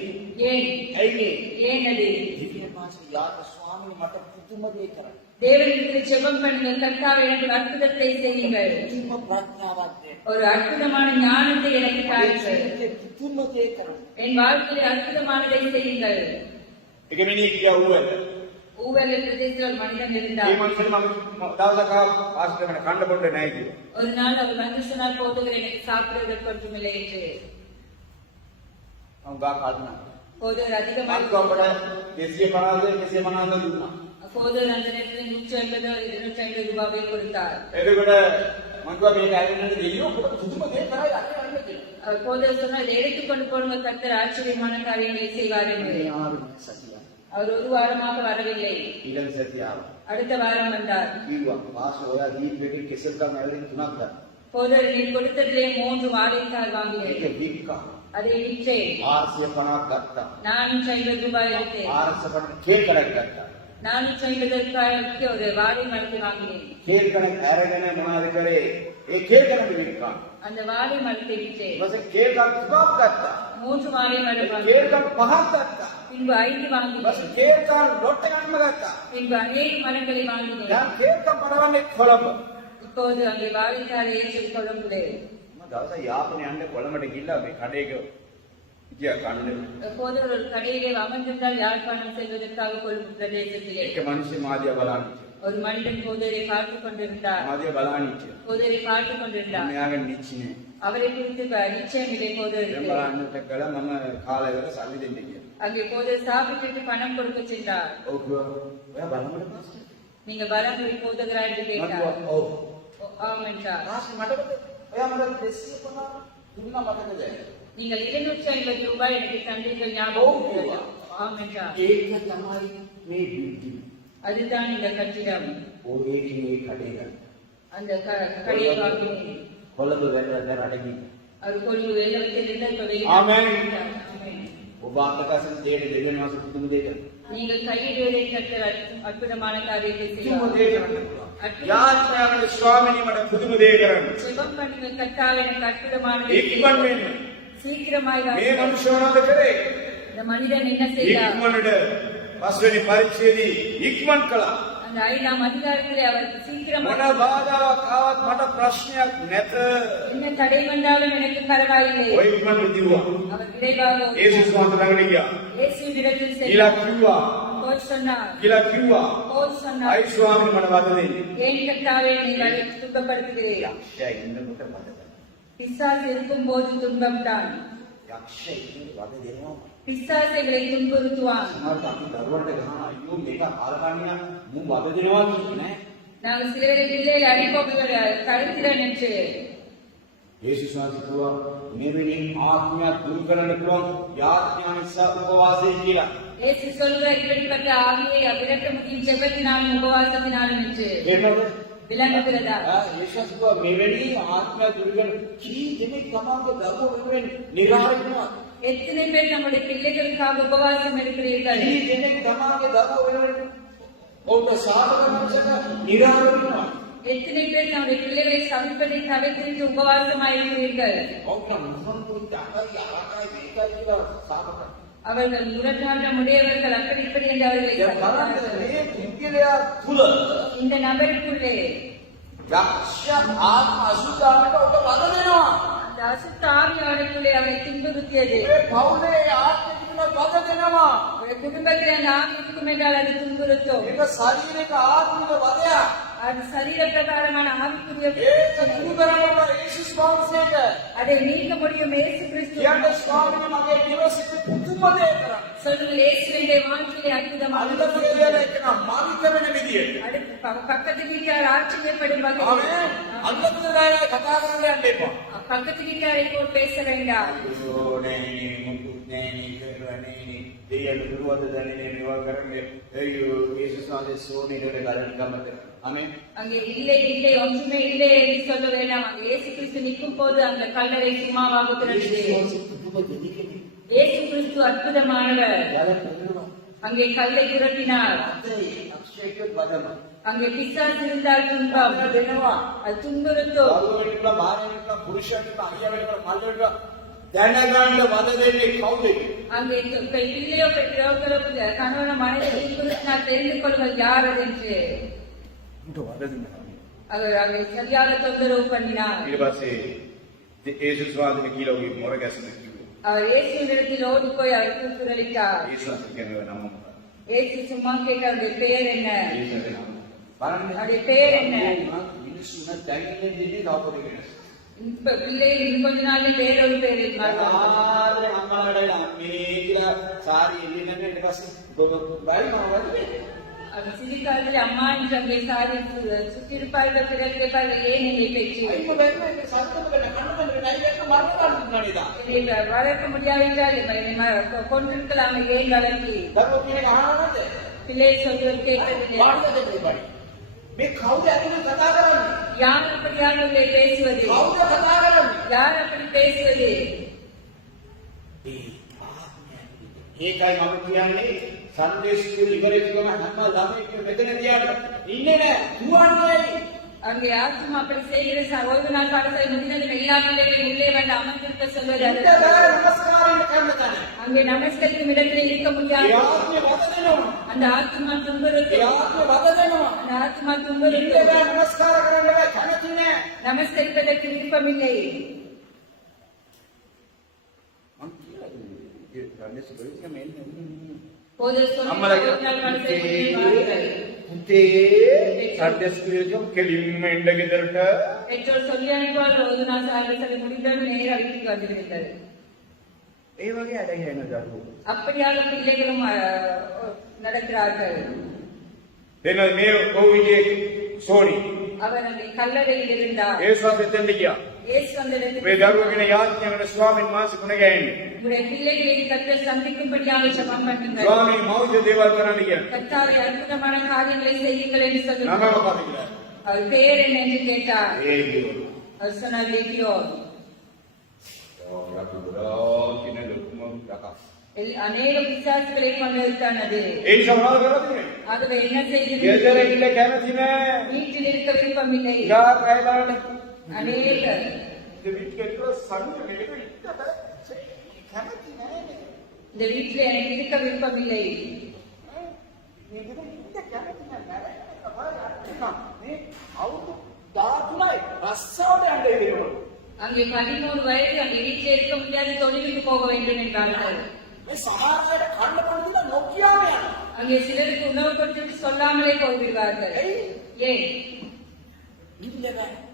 ஏன் ඇයි ஏன் அது? දිව්‍ය මාස යාත ස්වාමීන් මට පුදුම දේ කරා தேவனுக்கு ஜெபம் பண்ணுங்கள். கர்த்தாவே எனக்கு ஒரு அற்புதத்தை செய்யுங்கள். පුදුම ප්‍රඥාවක් දෙන්න ஒரு அற்புதமான ஞானத்தை எனக்கு தாருங்கள். පුදුම දේ කරා என் வாழ்க்கையிலே அற்புதமானதை செய்யுங்கள். එක මිනිහෙක් ගියා ඌවල ஊவல் பிரதேசத்தில் ஒரு மனிதன் ඒ இருந்தார். මනුස්සයා මම දවසක ආශ්‍රමයට කන්න බොන්න නැහැ කිව්වා ஒரு நாள் அவர் வந்து சொன்னார், போதுகிற எனக்கு சாப்பிடுவதற்கு ஒன்றுமில்லை என்று. මම ගා කල්පනා போதர் මම அதிகமாக කවුරුද 250 දුන්නා போதர் அந்த நேரத்தில் 150 250 ரூபாவை கொடுத்தார். එතකොට මම කිව්වා මේක ඇවිල්ලා දෙයියෝ කොට පුදුම දේ කරා යන්න යන්න කියලා அவர் போதர் சொன்னார், இதை எடுத்துக் கொண்டு போன கர்த்தர் ஆச்சரியமான காரியங்களை செய்வார் என்று. සතිය அவர் ஒரு வாரமாக வரவில்லை. ඊළඟ සතිය ආවා அடுத்த வாரம் வந்தார். කිව්වා පාස් ඔයා දීප් එකේ කෙසල්කම් ඇවිල්ලා තුනක් ගත්තා போதர் நீ கொடுத்ததிலே 3 வாழைக்காய் வாங்கினேன். ඒක වික්කා அதை விற்றேன். 450ක් ගත්තා 450 ரூபாய் எடுத்தேன். 450 කේක් එකක් ගත්තා 450 ரூபாய்க்கு ஒரு வாழை மரத்தை வாங்கினேன். කේක් එකක් අරගෙන මොනවද කරේ ඒ කේක් එක වික්කා அந்த வாழை மரத்தை விற்றேன். ඊපස්සේ කේක් එකක් තුනක් ගත්තා 3 வாழை மரம் කේක් வாங்கினேன். එකක් පහක් ගත්තා பின்பு 5 வாங்கினேன். ඊපස්සේ කේක් එකක් ඩොට් එකක්ම ගත්තා பின்பு அநேக மரங்களை வாங்கினேன். දැන් කේක් එක පරවන්නේ කොළඹ இப்போது அங்கே வாழைக்காய் ஏற்றி கொழும்புலே. මම දවසක් යාපනයේ යන්න කොළඹට ගිහිල්ලා මේ කඩේක ගියා කන්නේ எப்போது ஒரு கடையிலே அமர்ந்திருந்தால் யாழ்ப்பாணம் செல்வதற்காக கொழும்பு பிரதேசத்திலே එක මිනිස්සු මාදියා බලන්න ஒரு மனிதன் போதரை பார்த்துக் கொண்டிருந்தார். මාදියා බලන්න ඉච්ච போதரை பார்த்துக் கொண்டிருந்தார். මෙයාගේ නිච්චිනේ அவரை குறித்து நிச்சயமில்லை දැන් போதருக்கு. බලන්නට කළා මම කාලය වල සල්ලි දෙන්න කියලා அங்கே போதர் சாப்பிட்டு பணம் கொடுக்க சென்றார். ඔව් කිව්වා ඔයා බලන්න පස්සේ நீங்க பலமுறை போதகரா என்று මම கேட்டார். කිව්වා ඔව් ஆம் என்றார். ඊට මට ඔයා මට 250 දුන්නා මතකද நீங்கள் 250 ரூபாய் எனக்கு தந்தீர்கள் ஞாபகம் இருக்கிறதா? ஆம் என்றார். ඒක තමයි මේ බිල්ඩින් அதுதான் இந்த கட்டிடம். ඕකේ මේ කඩේක அந்த கடையை வாங்கினேன். කොළඹ වැල්ලට රඩගි அது கொழும்பு வெள்ளத்தில் இருந்த இப்ப வெளியே ஆமென். ஆமென். ඔබ අත්කසන දෙයට දෙවියන් වහන්සේ පුදුම දෙයක් நீங்கள் கையிடுவதை கற்ற அற்புதமான காரியத்தை පුදුම செய்யலாம். දේ කරන්න පුළුවන්. යාඥාවන ස්වාමීනි මට පුදුම දේ කරන්න. ஜெபம் பண்ணுங்க கர்த்தாவே எனக்கு அற்புதமான ඉක්මන් වෙන්න. சீக்கிரமாய் வா. මේ මනුෂ්‍යවරද කරේ. இந்த மனிதன் என்ன செய்தார்? ඉක්මනට පස්වෙනි පරිච්ඡේදයේ ඉක්මන් කළා. அந்த 5ஆம் அதிகாரத்திலே அவருக்கு சீக்கிரமாக මොන බාධාවක් ආවත් මට ප්‍රශ්නයක් නැත. என்ன தடை வந்தாலும் எனக்கு பரவாயில்லை. ඔය ඉක්මනට දිව්වා. அவர் விரைவாக යේසුස් වහන්සේ ළඟට ගියා. இயேசுவினிடத்தில் කියලා சென்றார். කිව්වා. போய் சொன்னார். කියලා කිව්වා. போய் சொன்னார். අයි ස්වාමීනි මට වද දෙන්න. ஏன் கர்த்தாவே நீங்கள் துன்பப்படுத்துகிறீர்கள்? යක්ෂයා ඉන්නකොට වද දෙන්න. பிசாசு இருக்கும் போது துன்பம் தான். යක්ෂයා ඉන්නේ වද දෙනවා. பிசாசுகளை துன்புறுத்துவான். සමහරවිට අපි දරුවන්ට ගහන අයියෝ මේක ආරකණ්ණිය මු වද දෙනවා කියන්නේ නෑ. நாங்கள் சிலரை பிள்ளைகள் அடிப்போம் கருத்திறன் என்று යේසුස් වහන්සේ කිව්වා මෙවැනි ආත්මයක් දුරු කරන්න පුළුවන් යාඥා නිසා උපවාසය කියලා. இயேசு சொல்கிறார் இப்படிப்பட்ட ஆவியை அவிரட்ட முடியும் ஜெபத்தினாலும் உபவாசத்தினாலும் என்று එහෙමද? விளங்குகிறதா? යේසුස් කිව්වා මෙවැනි ආත්මයක් දුරු කරන්න කී දෙනෙක් තමන්ගේ දරුවෝ වෙනුවෙන් නිරාහාර වෙනවා. எத்தனை பேர் நம்முடைய பிள்ளைகளுக்காக உபவாசம் இருக்கிறீர்கள்? කී දෙනෙක් තමන්ගේ දරුවෝ වෙනුවෙන් ඔවුන්ට සාධක මනසක නිරාහාර වෙනවා. எத்தனை பேர் நம்முடைய பிள்ளைகளை சமைப்பதை தவிர்த்து உபவாசமாயிருக்கிறீர்கள்? ඔවුන්ට මුහුණුත් අකයි ආකාරයි මේකයි කියලා සාධක. அவர்கள் முரட்டாட்டம் உடையவர்கள் அப்படி இப்படி என்று அவர்களை දැන් බලන්න சபித்தார்கள். මේ පුද්ගලයා තුල இந்த நபருக்குள்ளே යක්ෂ ආත්ම අසුද්ධාවට ඔබ වද දෙනවා. அந்த அசுத்த ஆவியானவருக்குள்ளே அவரை துன்புறுத்தியது. මේ පවුලේ ආත්මිකව වද දෙනවා. ஒரு குடும்பத்தில் அந்த ஆவி இருக்கும் என்றால் அது துன்புறுத்தும். ඒක ශරීරික ආත්මික වදයක්. அது சரீர பிரகாரமான ஆவிக்குரிய ඒක பிரச்சனை. දුරු කරන්න යේසුස් වහන්සේට அதை நீக்க முடியும் இயேசு கிறிஸ்து. කියන්න ස්වාමීනි මගේ නිවසේ පුදුම දේ කරන්න. சொல்லுங்கள் இயேசுவினுடைய வாழ்க்கையிலே அற்புதமான අල්ලපු කියලා එක නම් මාර්ග වෙන විදියට. அடுத்து பக்கத்து வீட்டார் ஆச்சரியப்படும் வகையில் ආමේන්. අල්ලපු දේ කතා කරන්න යන්න එපා. பக்கத்து வீட்டாரை போல் பேச வேண்டாம். නෑනේ මුකුත් නෑනේ කරන්නේ දෙයන්න දුරවද දැනනේ මේවා කරන්නේ අයියෝ යේසුස් වහන්සේ සෝනිකට ගලන ගමත ආමේන්. அங்கே இல்லை இல்லை ஒன்றுமே இல்லை என்று சொல்ல வேண்டாம். அங்கே இயேசு கிறிஸ்து நிற்கும் போது அந்த கல்லறை சும்மாவாக திறந்தது. இயேசு கிறிஸ்து அற்புதமானவர். அங்கே கல்லை புரட்டினார். අක්ෂයක බදම அங்கே பிசாசு இருந்தால் துன்பம் දෙනවා. அது துன்புறுத்தும். දරුවෙකුට භාර්යාවෙකුට පුරුෂයෙකුට අයියාවෙකුට මල්ලෙකුට දැනගන්න වද දෙන්නේ කවුද? அங்கே பிள்ளையோ பெற்றோர்களோ கணவன மனைவி துன்புறுத்தினால் தெரிந்து கொள்வது யார் என்று උන්ට වද දෙනවා. அவர் அங்கே சரியாக தொந்தரவு பண்ணினார். ඊට පස්සේ යේසුස් වහන්සේ කියලා ඔය මොර ගැසෙන කිව්වා. அவர் இயேசுவினிடத்தில் ஓடி போய் அவர் கூக்குரலிட்டார். යේසුස් කියන්නේ නම මොකක්ද? இயேசு சும்மா கேட்டாருடைய பெயர் என்ன? යේසුස් නම. බලන්න அவருடைய பெயர் என்ன? මිනිස්සුන්ට දැනෙන්නේ දෙන්නේ තාපොරේ වෙනස්. இப்ப பிள்ளை இன்னும் கொஞ்ச நாள்ல வேறொரு பெயரை மாறுவாங்க. ආදරේ අම්මලාට අම්මේ කියලා සාරි එල්ලෙන්නේ ඊට පස්සේ බයි මම වදිනේ. அவர் சிறிகாலத்தில் அம்மா என்று அங்கே சாரி சுற்றிருப்பார்கள் பிறகு கேட்பார்கள் ஏன் என்னை பெற்று අයියෝ බැන්න ඒක සත්‍යමකට කන්නබල නයිලක මරණ ගන්න නේද? என்னை வளர்க்க முடியாவிட்டால் என்னை கொண்டிருக்கலாமே ஏன் வளர்க்கி දරුවෝ කියන අහනවද? பிள்ளை சொல்வது கேட்பதில்லை. වාඩිද දෙන්නේ බඩි. මේ කවුද ඇතුලේ කතා කරන්නේ? யார் அப்படியாக உள்ளே பேசுவது? කවුද කතා කරන්නේ? யார் அப்படி பேசுவது? ඒකයි මම කියන්නේ සංදේශික ඉවරෙච්ච ගමන් හැම ළමෙක්ම මෙතන තියාගෙන ඉන්නේ නෑ දුවන්නේ. அங்கே ஆத்மா அப்படி செய்கிற ஓய்வு நாள் பாடத்தை முடிந்ததும் எல்லா பிள்ளைகளும் உள்ளே வந்து அமர்ந்திருக்க சொல்வது ඉන්න அது. බෑ නමස්කාරයෙන් කරන්න තන. அங்கே நமஸ்கரிக்கும் இடத்திலே இருக்க முடியாது. ඒ ආත්මය වද දෙනවා. அந்த ஆத்மா ඒ துன்புறுத்தும். ආත්මය වද දෙනවා. அந்த ஆத்மா ඉන්න துன்புறுத்தும். බෑ නමස්කාර කරන්න බෑ කැමති නෑ. நமஸ்கரிப்பதற்கு விருப்பமில்லை. මම කියලා ඒ සංදේශික ඉවරෙච්ච ගමන් එන්නේ. போது சொல்லி අම්මලා ஓய்வு நாள் பாடத்தை පුතේ සංදේශික ඉවරෙච්ච කෙලින්ම එන්න ගෙදරට பெற்றோர் சொல்லி அனுப்புவார். ஓய்வு நாள் சாலை முடிந்ததும் நேராக வீட்டுக்கு வந்துவிட்டது. ඒ වගේ අඩගෙන දරුවෝ. அப்படியாக பிள்ளைகளும் நடக்கிறார்கள். එන්න මේ කොවිගේ සෝනි அவர் அங்கே கல்லறையில் இருந்தார். ඒසවත් එතෙන්ද ගියා. இயேசு அந்த මේ இடத்தில் දරුවගෙන යාඥාවන ස්වාමීන් වහන්සේ කුණ ගෑන්නේ. உங்களுடைய பிள்ளைகளை கர்த்தர் சந்திக்கும்படியாக ஜெபம் பண்ணுங்கள். ස්වාමීන් මෞර්ය දේවල් කරන්න කියන. கர்த்தாவே அற்புதமான காரியங்களை செய்யுங்கள் என்று නම சொல்லுங்கள். මොකක්ද කියලා. அவர் பெயர் என்ன என்று கேட்டார். ඒ කිව්වා. அவர் சொன்னார் லேகியோன். අපි ගොඩාක් කියන ලොකුම ආකාශ. அநேக பிசாசுகளை கொண்டிருத்தான் அது. ඒ නිසා මොනවද කරලා තියෙන්නේ? ஆகவே என்ன செய்கிறது? ගෙදර ඉන්න කැමති නෑ. வீட்டில் இருக்க விருப்பமில்லை. ගා කයලාන அநேகர் දෙවිත්කේතර සංග මේක ඉන්නට කැමති නෑනේ. இந்த வீட்டில் எனக்கு இருக்க விருப்பமில்லை. මේක ඉන්න කැමති නෑ. මේ අවුරුදු 13යි රස්සාවට යන්න ඉතිරිවල. அங்கே 13 வயது அந்த வீட்டில் இருக்க முடியாது, தொழிலுக்கு போக வேண்டும் என்றார்கள். මේ සමහර අයට කන්න බොන්න දීලා නොකියාම යනවා. அங்கே சிலருக்கு உணவு கொடுத்து சொல்லாமலே போய்விடுவார்கள். ஏன்?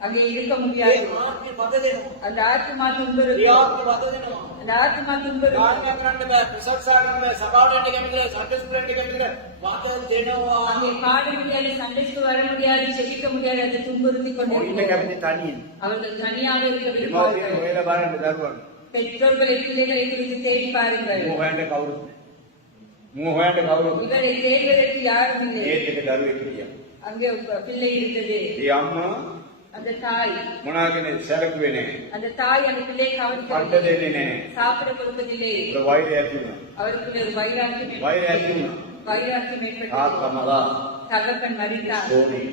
அங்கே இருக்க முடியாது. ආත්මේ පද දෙනවා. அந்த ஆத்மா துன்புறும். ආත්මේ පද දෙනවා. அந்த ஆத்மா துன்புறும். කාර්යයක් කරන්න බෑ. ප්‍රසක්සාරන්න බෑ. සභාවට යන්න කැමති නෑ. සන්ඩේ ස්කූල් යන්න කැමති නෑ. වාදල් දෙනවා. அங்கே பாட முடியாது, சண்டைக்கு வர முடியாது, செபிக்க முடியாது, அதை துன்புறுத்தி கொண்டு ඉන්න කැමති තනියෙන්. அவர்கள் தனியாக இருக்க දෙමාපියන් விரும்புவார்கள். හොයලා බලන්න දරුවන්. பெற்றோர்களை பிள்ளைகளை குறித்து தேடி பாருங்கள். මෝ හොයන්න කවුරුත් නෑ. මෝ හොයන්න කවුරුත් නෑ. இவரை தேடுவதற்கு யாரும் இல்லை. ඒත් එක දරුවෙක් හිටියා. அங்கே பிள்ளை இருந்தது. ඒ අම්මා அந்த தாய் මොනාගෙන සැලකුවේ නෑ. அந்த தாய் அந்த பிள்ளையை කන්න கவனிக்கவில்லை, දෙන්නේ නෑ. சாப்பிட கொடுப்பதில்லை. ඒක වෛරය ඇති වුණා. அவருக்கு ஒரு வைராக்கியம் වෛරය ඇති වුණා. வைராக்கியம் තාත්තා ஏற்பட்டது. මලා தகப்பன் மறித்தான். සෝනේ.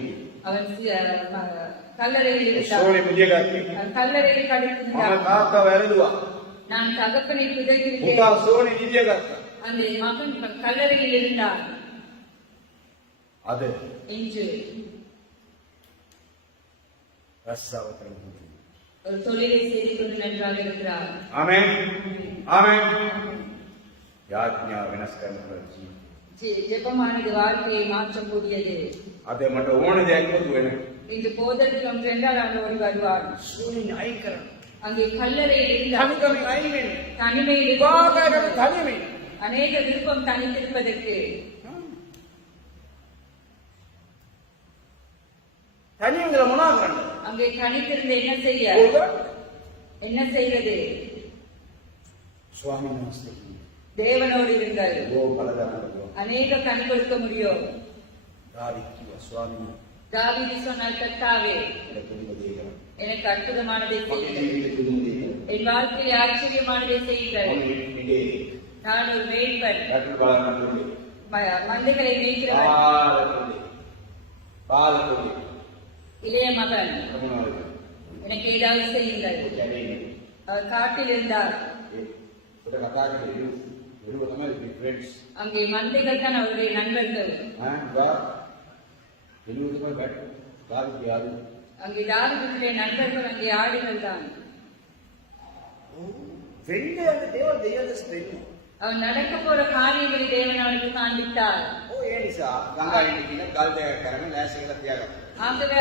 அவன் கல்லறையில் இருந்தான். සෝනේ පුදිය ගත්තේ. அவன் கல்லறையில் මම கடித்திருந்தான். තාත්තා වැරදුවා. நான் தகப்பனை புதைத்திருந்தேன். පුතා සෝනේ නිදිය ගත්තා. அந்த மகன் கல்லறையில் இருந்தான். අද இன்று රස්සාව කරමු. ஒரு தொழிலை செய்து கொண்டு நன்றாக இருக்கிறார். ආමෙන්. ආමෙන්. යාඥා වෙනස් කරනවා ජීවිතය. ஜெபமானது வாழ்க்கையை மாற்றக்கூடியது. අද මට ඕන දෙයක් නතු වෙන. இன்று போதற்கு ஒன்று என்றால் அங்கு ஒரு வருவார். සෝනේ අයින් කරන්න. அங்கே கல்லறையில் இருந்தார். තනිකම අයින් වෙන්න. தனிமையில் විවාහයකට இருந்தார். තනි වෙන්න. அநேக விருப்பம் தனித்திருப்பதற்கு. තනියෙන් ගල මොනවා කරන්නද? அங்கே தனித்திருந்து என்ன செய்ய? ඕක என்ன செய்வது? ස්වාමීන් වහන්සේ தேவனோடு இருங்கள். ඕ බලදරනවා. அநேக கனி கொடுக்க முடியும். දාවිත් කිව්වා ස්වාමීන් தாவீது சொன்னார், கர்த்தாவே වහන්සේ පුදුම දේ කරා. எனக்கு அற்புதமானதை මගේ செய்யுங்கள். ජීවිතේ පුදුම දේ කරා. என் வாழ்க்கையில் ஆச்சரியமானதை செய்யுங்கள். මම නිදේ நான் ஒரு மேய்ப்பன், රටු බලන්න மந்தைகளை மேய்க்கிறவன், පාලකෝනේ இளைய மகன். මොනවද? எனக்கு ஏதாவது செய்யுங்கள். කියන්නේ அவர் காட்டில் இருந்தார். ඒකට කතා කරේ විරුව තමයි ෆ්‍රෙන්ඩ්ස්. அங்கே மந்தைகள் தான் அவருடைய நண்பர்கள். ගා විරුව තමයි බැට් දාවිත් යාළු. அங்கே தாவீதுடைய நண்பர்கள் அங்கே ஆடுகள் தான். වෙන්නේ යන දේවල් දෙයල්ස් වෙන්නේ. அவன் நடக்க போற காரியங்களை தேவன் அவனுக்கு காண்பித்தார். ඔය ඒ නිසා ගංගාවෙන් කියන ගල් දෙකක් කරගෙන ලෑස්ති කරලා තියාගත්තා. ஆகவே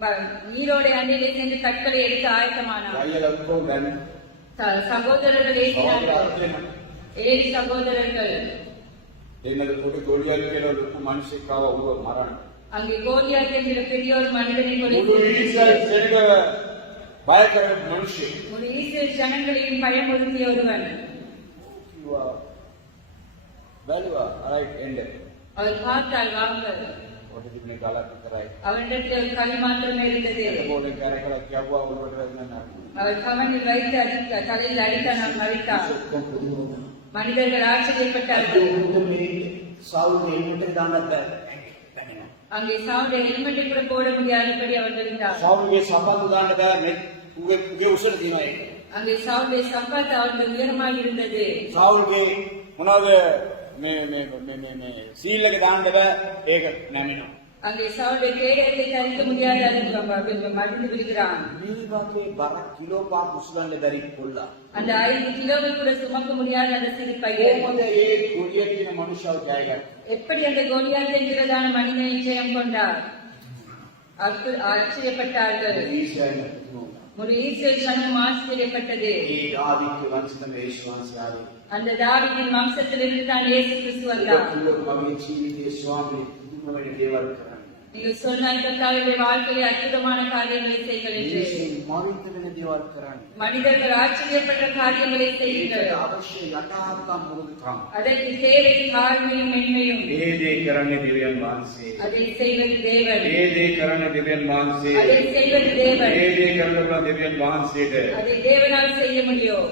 அவன் நீரோடை அண்டையிலே சென்று கற்களை எடுத்து ஆயத்தமானான். අයියලා ඔක්කොම ගන්න. சகோதரர்கள் ஏற்றினார்கள். 7 சகோதரர்கள். දෙන්නද කොට ගොළුවල් කියලා ලොකු මිනිස්සෙක් ආව උව මරන්න. அங்கே கோலியாத் என்கிற பெரிய ஒரு மனிதனை கொலை මුළු ඊශ්‍රායල් සෙනග බය කරන මිනිස්සෙක්. ஒரு ஈஸ்ரேல் ஜனங்களையும் பயமுறுத்திய ஒருவன். කිව්වා බැලුවා රයිට් එන්ඩ්. அவர் பார்த்தால் வாங்க. ඔට තිබුණේ ගලක් විතරයි. அவனிடத்தில் ஒரு களி மாத்திரமே இருந்தது. බෝලේ කරකලා කියවුවා උඩට වැදුනා. அவர் கவனில் வைத்து தலையில் அடித்தான், அவன் மறித்தான். ඔක්කොම පුදුම වුණා. மனிதர்கள் ஆச்சரியப்பட்டார்கள். සවුල් එන්නට දාන්නත් බෑ. அங்கே சாவுடைய ஹெல்மெட்டை கூட போட முடியாதபடி அவர்கள் இருந்தார். සවුල්ගේ සම්බන්ධ දාන්න බෑ. මේ උගේ උසට දිනවා ඒක. அங்கே சாவுடைய சம்பத் அவர்கள் உயரமாக இருந்தது. සවුල්ගේ මොනවද මේ සීල් එක දාන්න බෑ. ඒක නැමිනවා. அங்கே சாவுடைய கேடயத்தை தரிக்க முடியாது, அது மடிந்து விடுகிறான். මේ වගේ බර කිලෝ පාක් උස්සගන්න බැරි කොල්ලා. அந்த 5 கிலோவை கூட சுமக்க முடியாத அந்த சிறு பையன் කොහොමද ඒ ගොඩිය කියන මනුෂ්‍යව ජයගත්තේ? எப்படி அந்த கோலியாத் என்கிறதான மனிதனை ஜெயம் கொண்டார்? ஆச்சரியப்பட்டார்கள். ඊශ්‍රායල් පුදුම වුණා. ஒரு ஈஸ்ரேல் ஜனம் ஆச்சரியப்பட்டது. ඒ ආදිත්‍ය වංශයෙන් යේසුස් ආවේ. அந்த தாவீதின் வம்சத்திலிருந்து தான் இயேசு கிறிஸ்து வந்தார். මගේ ජීවිතයේ ස්වාමී පුදුම වෙන දේවල් කරන්නේ. நீங்கள் சொன்ன கர்த்தாவுடைய வாழ்க்கையில் அற்புதமான காரியங்களை செய்யுங்கள் என்று. මිනිස්සු මරිත වෙන දේවල් කරන්නේ. மனிதர்கள் ஆச்சரியப்பட்ட காரியங்களை செய்யுங்கள். ඒකට අවශ්‍ය යථාර්ථම් මොකක්ද? அதற்கு தேவை தாழ்மையும் மென்மையும். ඒ දේ කරන්නේ දෙවියන් වහන්සේ. அதை செய்வது தேவன். ඒ දේ කරන්නේ දෙවියන් වහන්සේ. அதை செய்வது தேவன். ඒ දේ කරන්න පුළුවන් දෙවියන් වහන්සේට. அதை தேவனால் செய்ய முடியும்.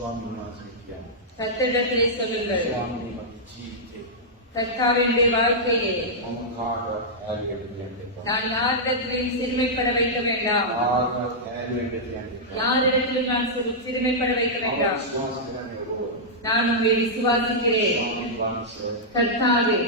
ස්වාමීන් වහන්සේ කියන්නේ கர்த்தரிடத்திலே சொல்லுங்கள் ස්වාමීන් මගේ ජීවිතේ கர்த்தாவினுடைய வாழ்க்கையிலே මම කාටවත් හැලියට දෙන්නේ නැහැ. நான் யாரிடத்திலும் சிறுமைப்பட வைக்க வேண்டாம் කාටවත් හැලියට දෙන්නේ නැහැ. யாரிடத்திலும் நான் சிறுமைப்பட வைக்க මම வேண்டாம் විශ්වාස කරන්නේ ඔබ. நான் உங்களை விசுவாசிக்கிறேன் ස්වාමීන් වහන්සේ கர்த்தாவே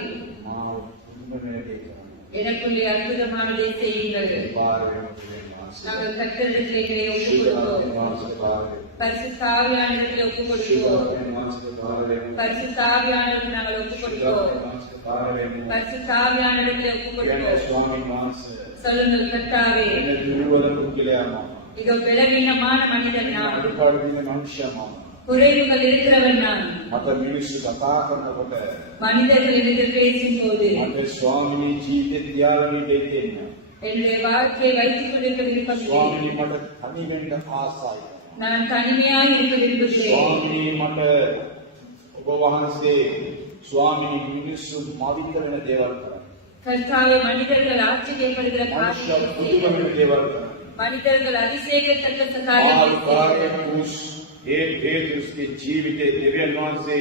මාව පුදුමනයට කරනවා. எனக்குள்ளே அற்புதமானதை செய்யுங்கள் පාර වෙන දෙයක් මාස. நாங்கள் கர்த்தரிடத்திலே எங்களை ஒப்புக் கொடுப்போம் මාස පාර වෙන. பரிசுத்த ஆவியானவரிடத்திலே ஒப்புக் கொடுப்போம் මාස පාර වෙන. பரிசுத்த ஆவியானவருக்கு நாங்கள் ஒப்புக் கொடுப்போம் මාස පාර වෙන. பரிசுத்த ஆவியானவரிடத்திலே ஒப்புக் කියන්නේ கொடுப்போம் ස්වාමීන් වහන්සේ சொல்லுங்கள் கர்த்தாவே එන්න දුර්වල පුද්ගලයා මම. இதோ பலவீனமான மனிதன் நான் අඩුපාඩු වෙන මනුෂ්‍යයා මම. குறைவுகள் இருக்கிறவன் நான் මට මිනිස්සු කතා කරනකොට மனிதர்கள் என்று பேசும்போது මට ස්වාමීනි ජීවිතය තියාගෙන ඉඳින්න. என்னுடைய வாழ்க்கையை வைத்துக் கொண்டிருக்க விருப்பமில்லை ස්වාමීනි මට තනි වෙන්න ආසයි. நான் தனிமையாக இருக்க விரும்புகிறேன் ස්වාමීනි මට ඔබ වහන්සේ ස්වාමීනි මිනිස්සු මවිත වෙන දේවල් කරා. கர்த்தாவே மனிதர்கள் ஆச்சரியப்படுகிற මනුෂ්‍ය காரியங்களை පුදුම செய்யுங்கள். වෙන දේවල් කරා. மனிதர்கள் அதிசயிக்கத்தக்க ආල් காரியங்களை කාර්ය செய்யுங்கள். පුරුෂ ඒ පේතුස්ගේ ජීවිතේ දෙවියන් වහන්සේ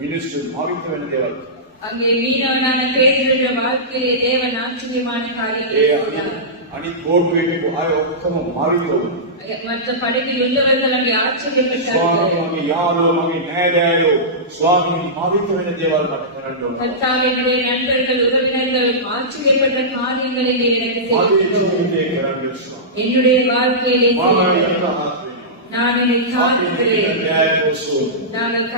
මිනිස්සු මවිත වෙන දේවල් කරා. அங்கே மீனவனான பேதுருடைய வாழ்க்கையிலே தேவன் ஆச்சரியமான காரியங்களை ඒ செய்தார். අනිත් බෝඩුවේ හිටපු අය ඔක්කොම මරියෝ. மற்ற படகில் உள்ளவர்கள் அங்கே ස්වාමීනි ஆச்சரியப்பட்டார்கள். මගේ යාළුවෝ මගේ නෑදෑයෝ ස්වාමීනි මවිත වෙන දේවල් මට කරන්න ඕන. கர்த்தாவினுடைய நண்பர்கள் உறவினர்கள் ஆச்சரியப்பட்ட காரியங்களை நீர் எனக்கு මගේ செய்து ජීවිතේ කරන්න ස්වාමී. என்னுடைய வாழ்க்கையிலே මම செய்யுங்கள். යථාර්ථ වෙනවා. நான் என்னை අපේ காண்கிறேன் නෑදෑයෝ நாங்கள்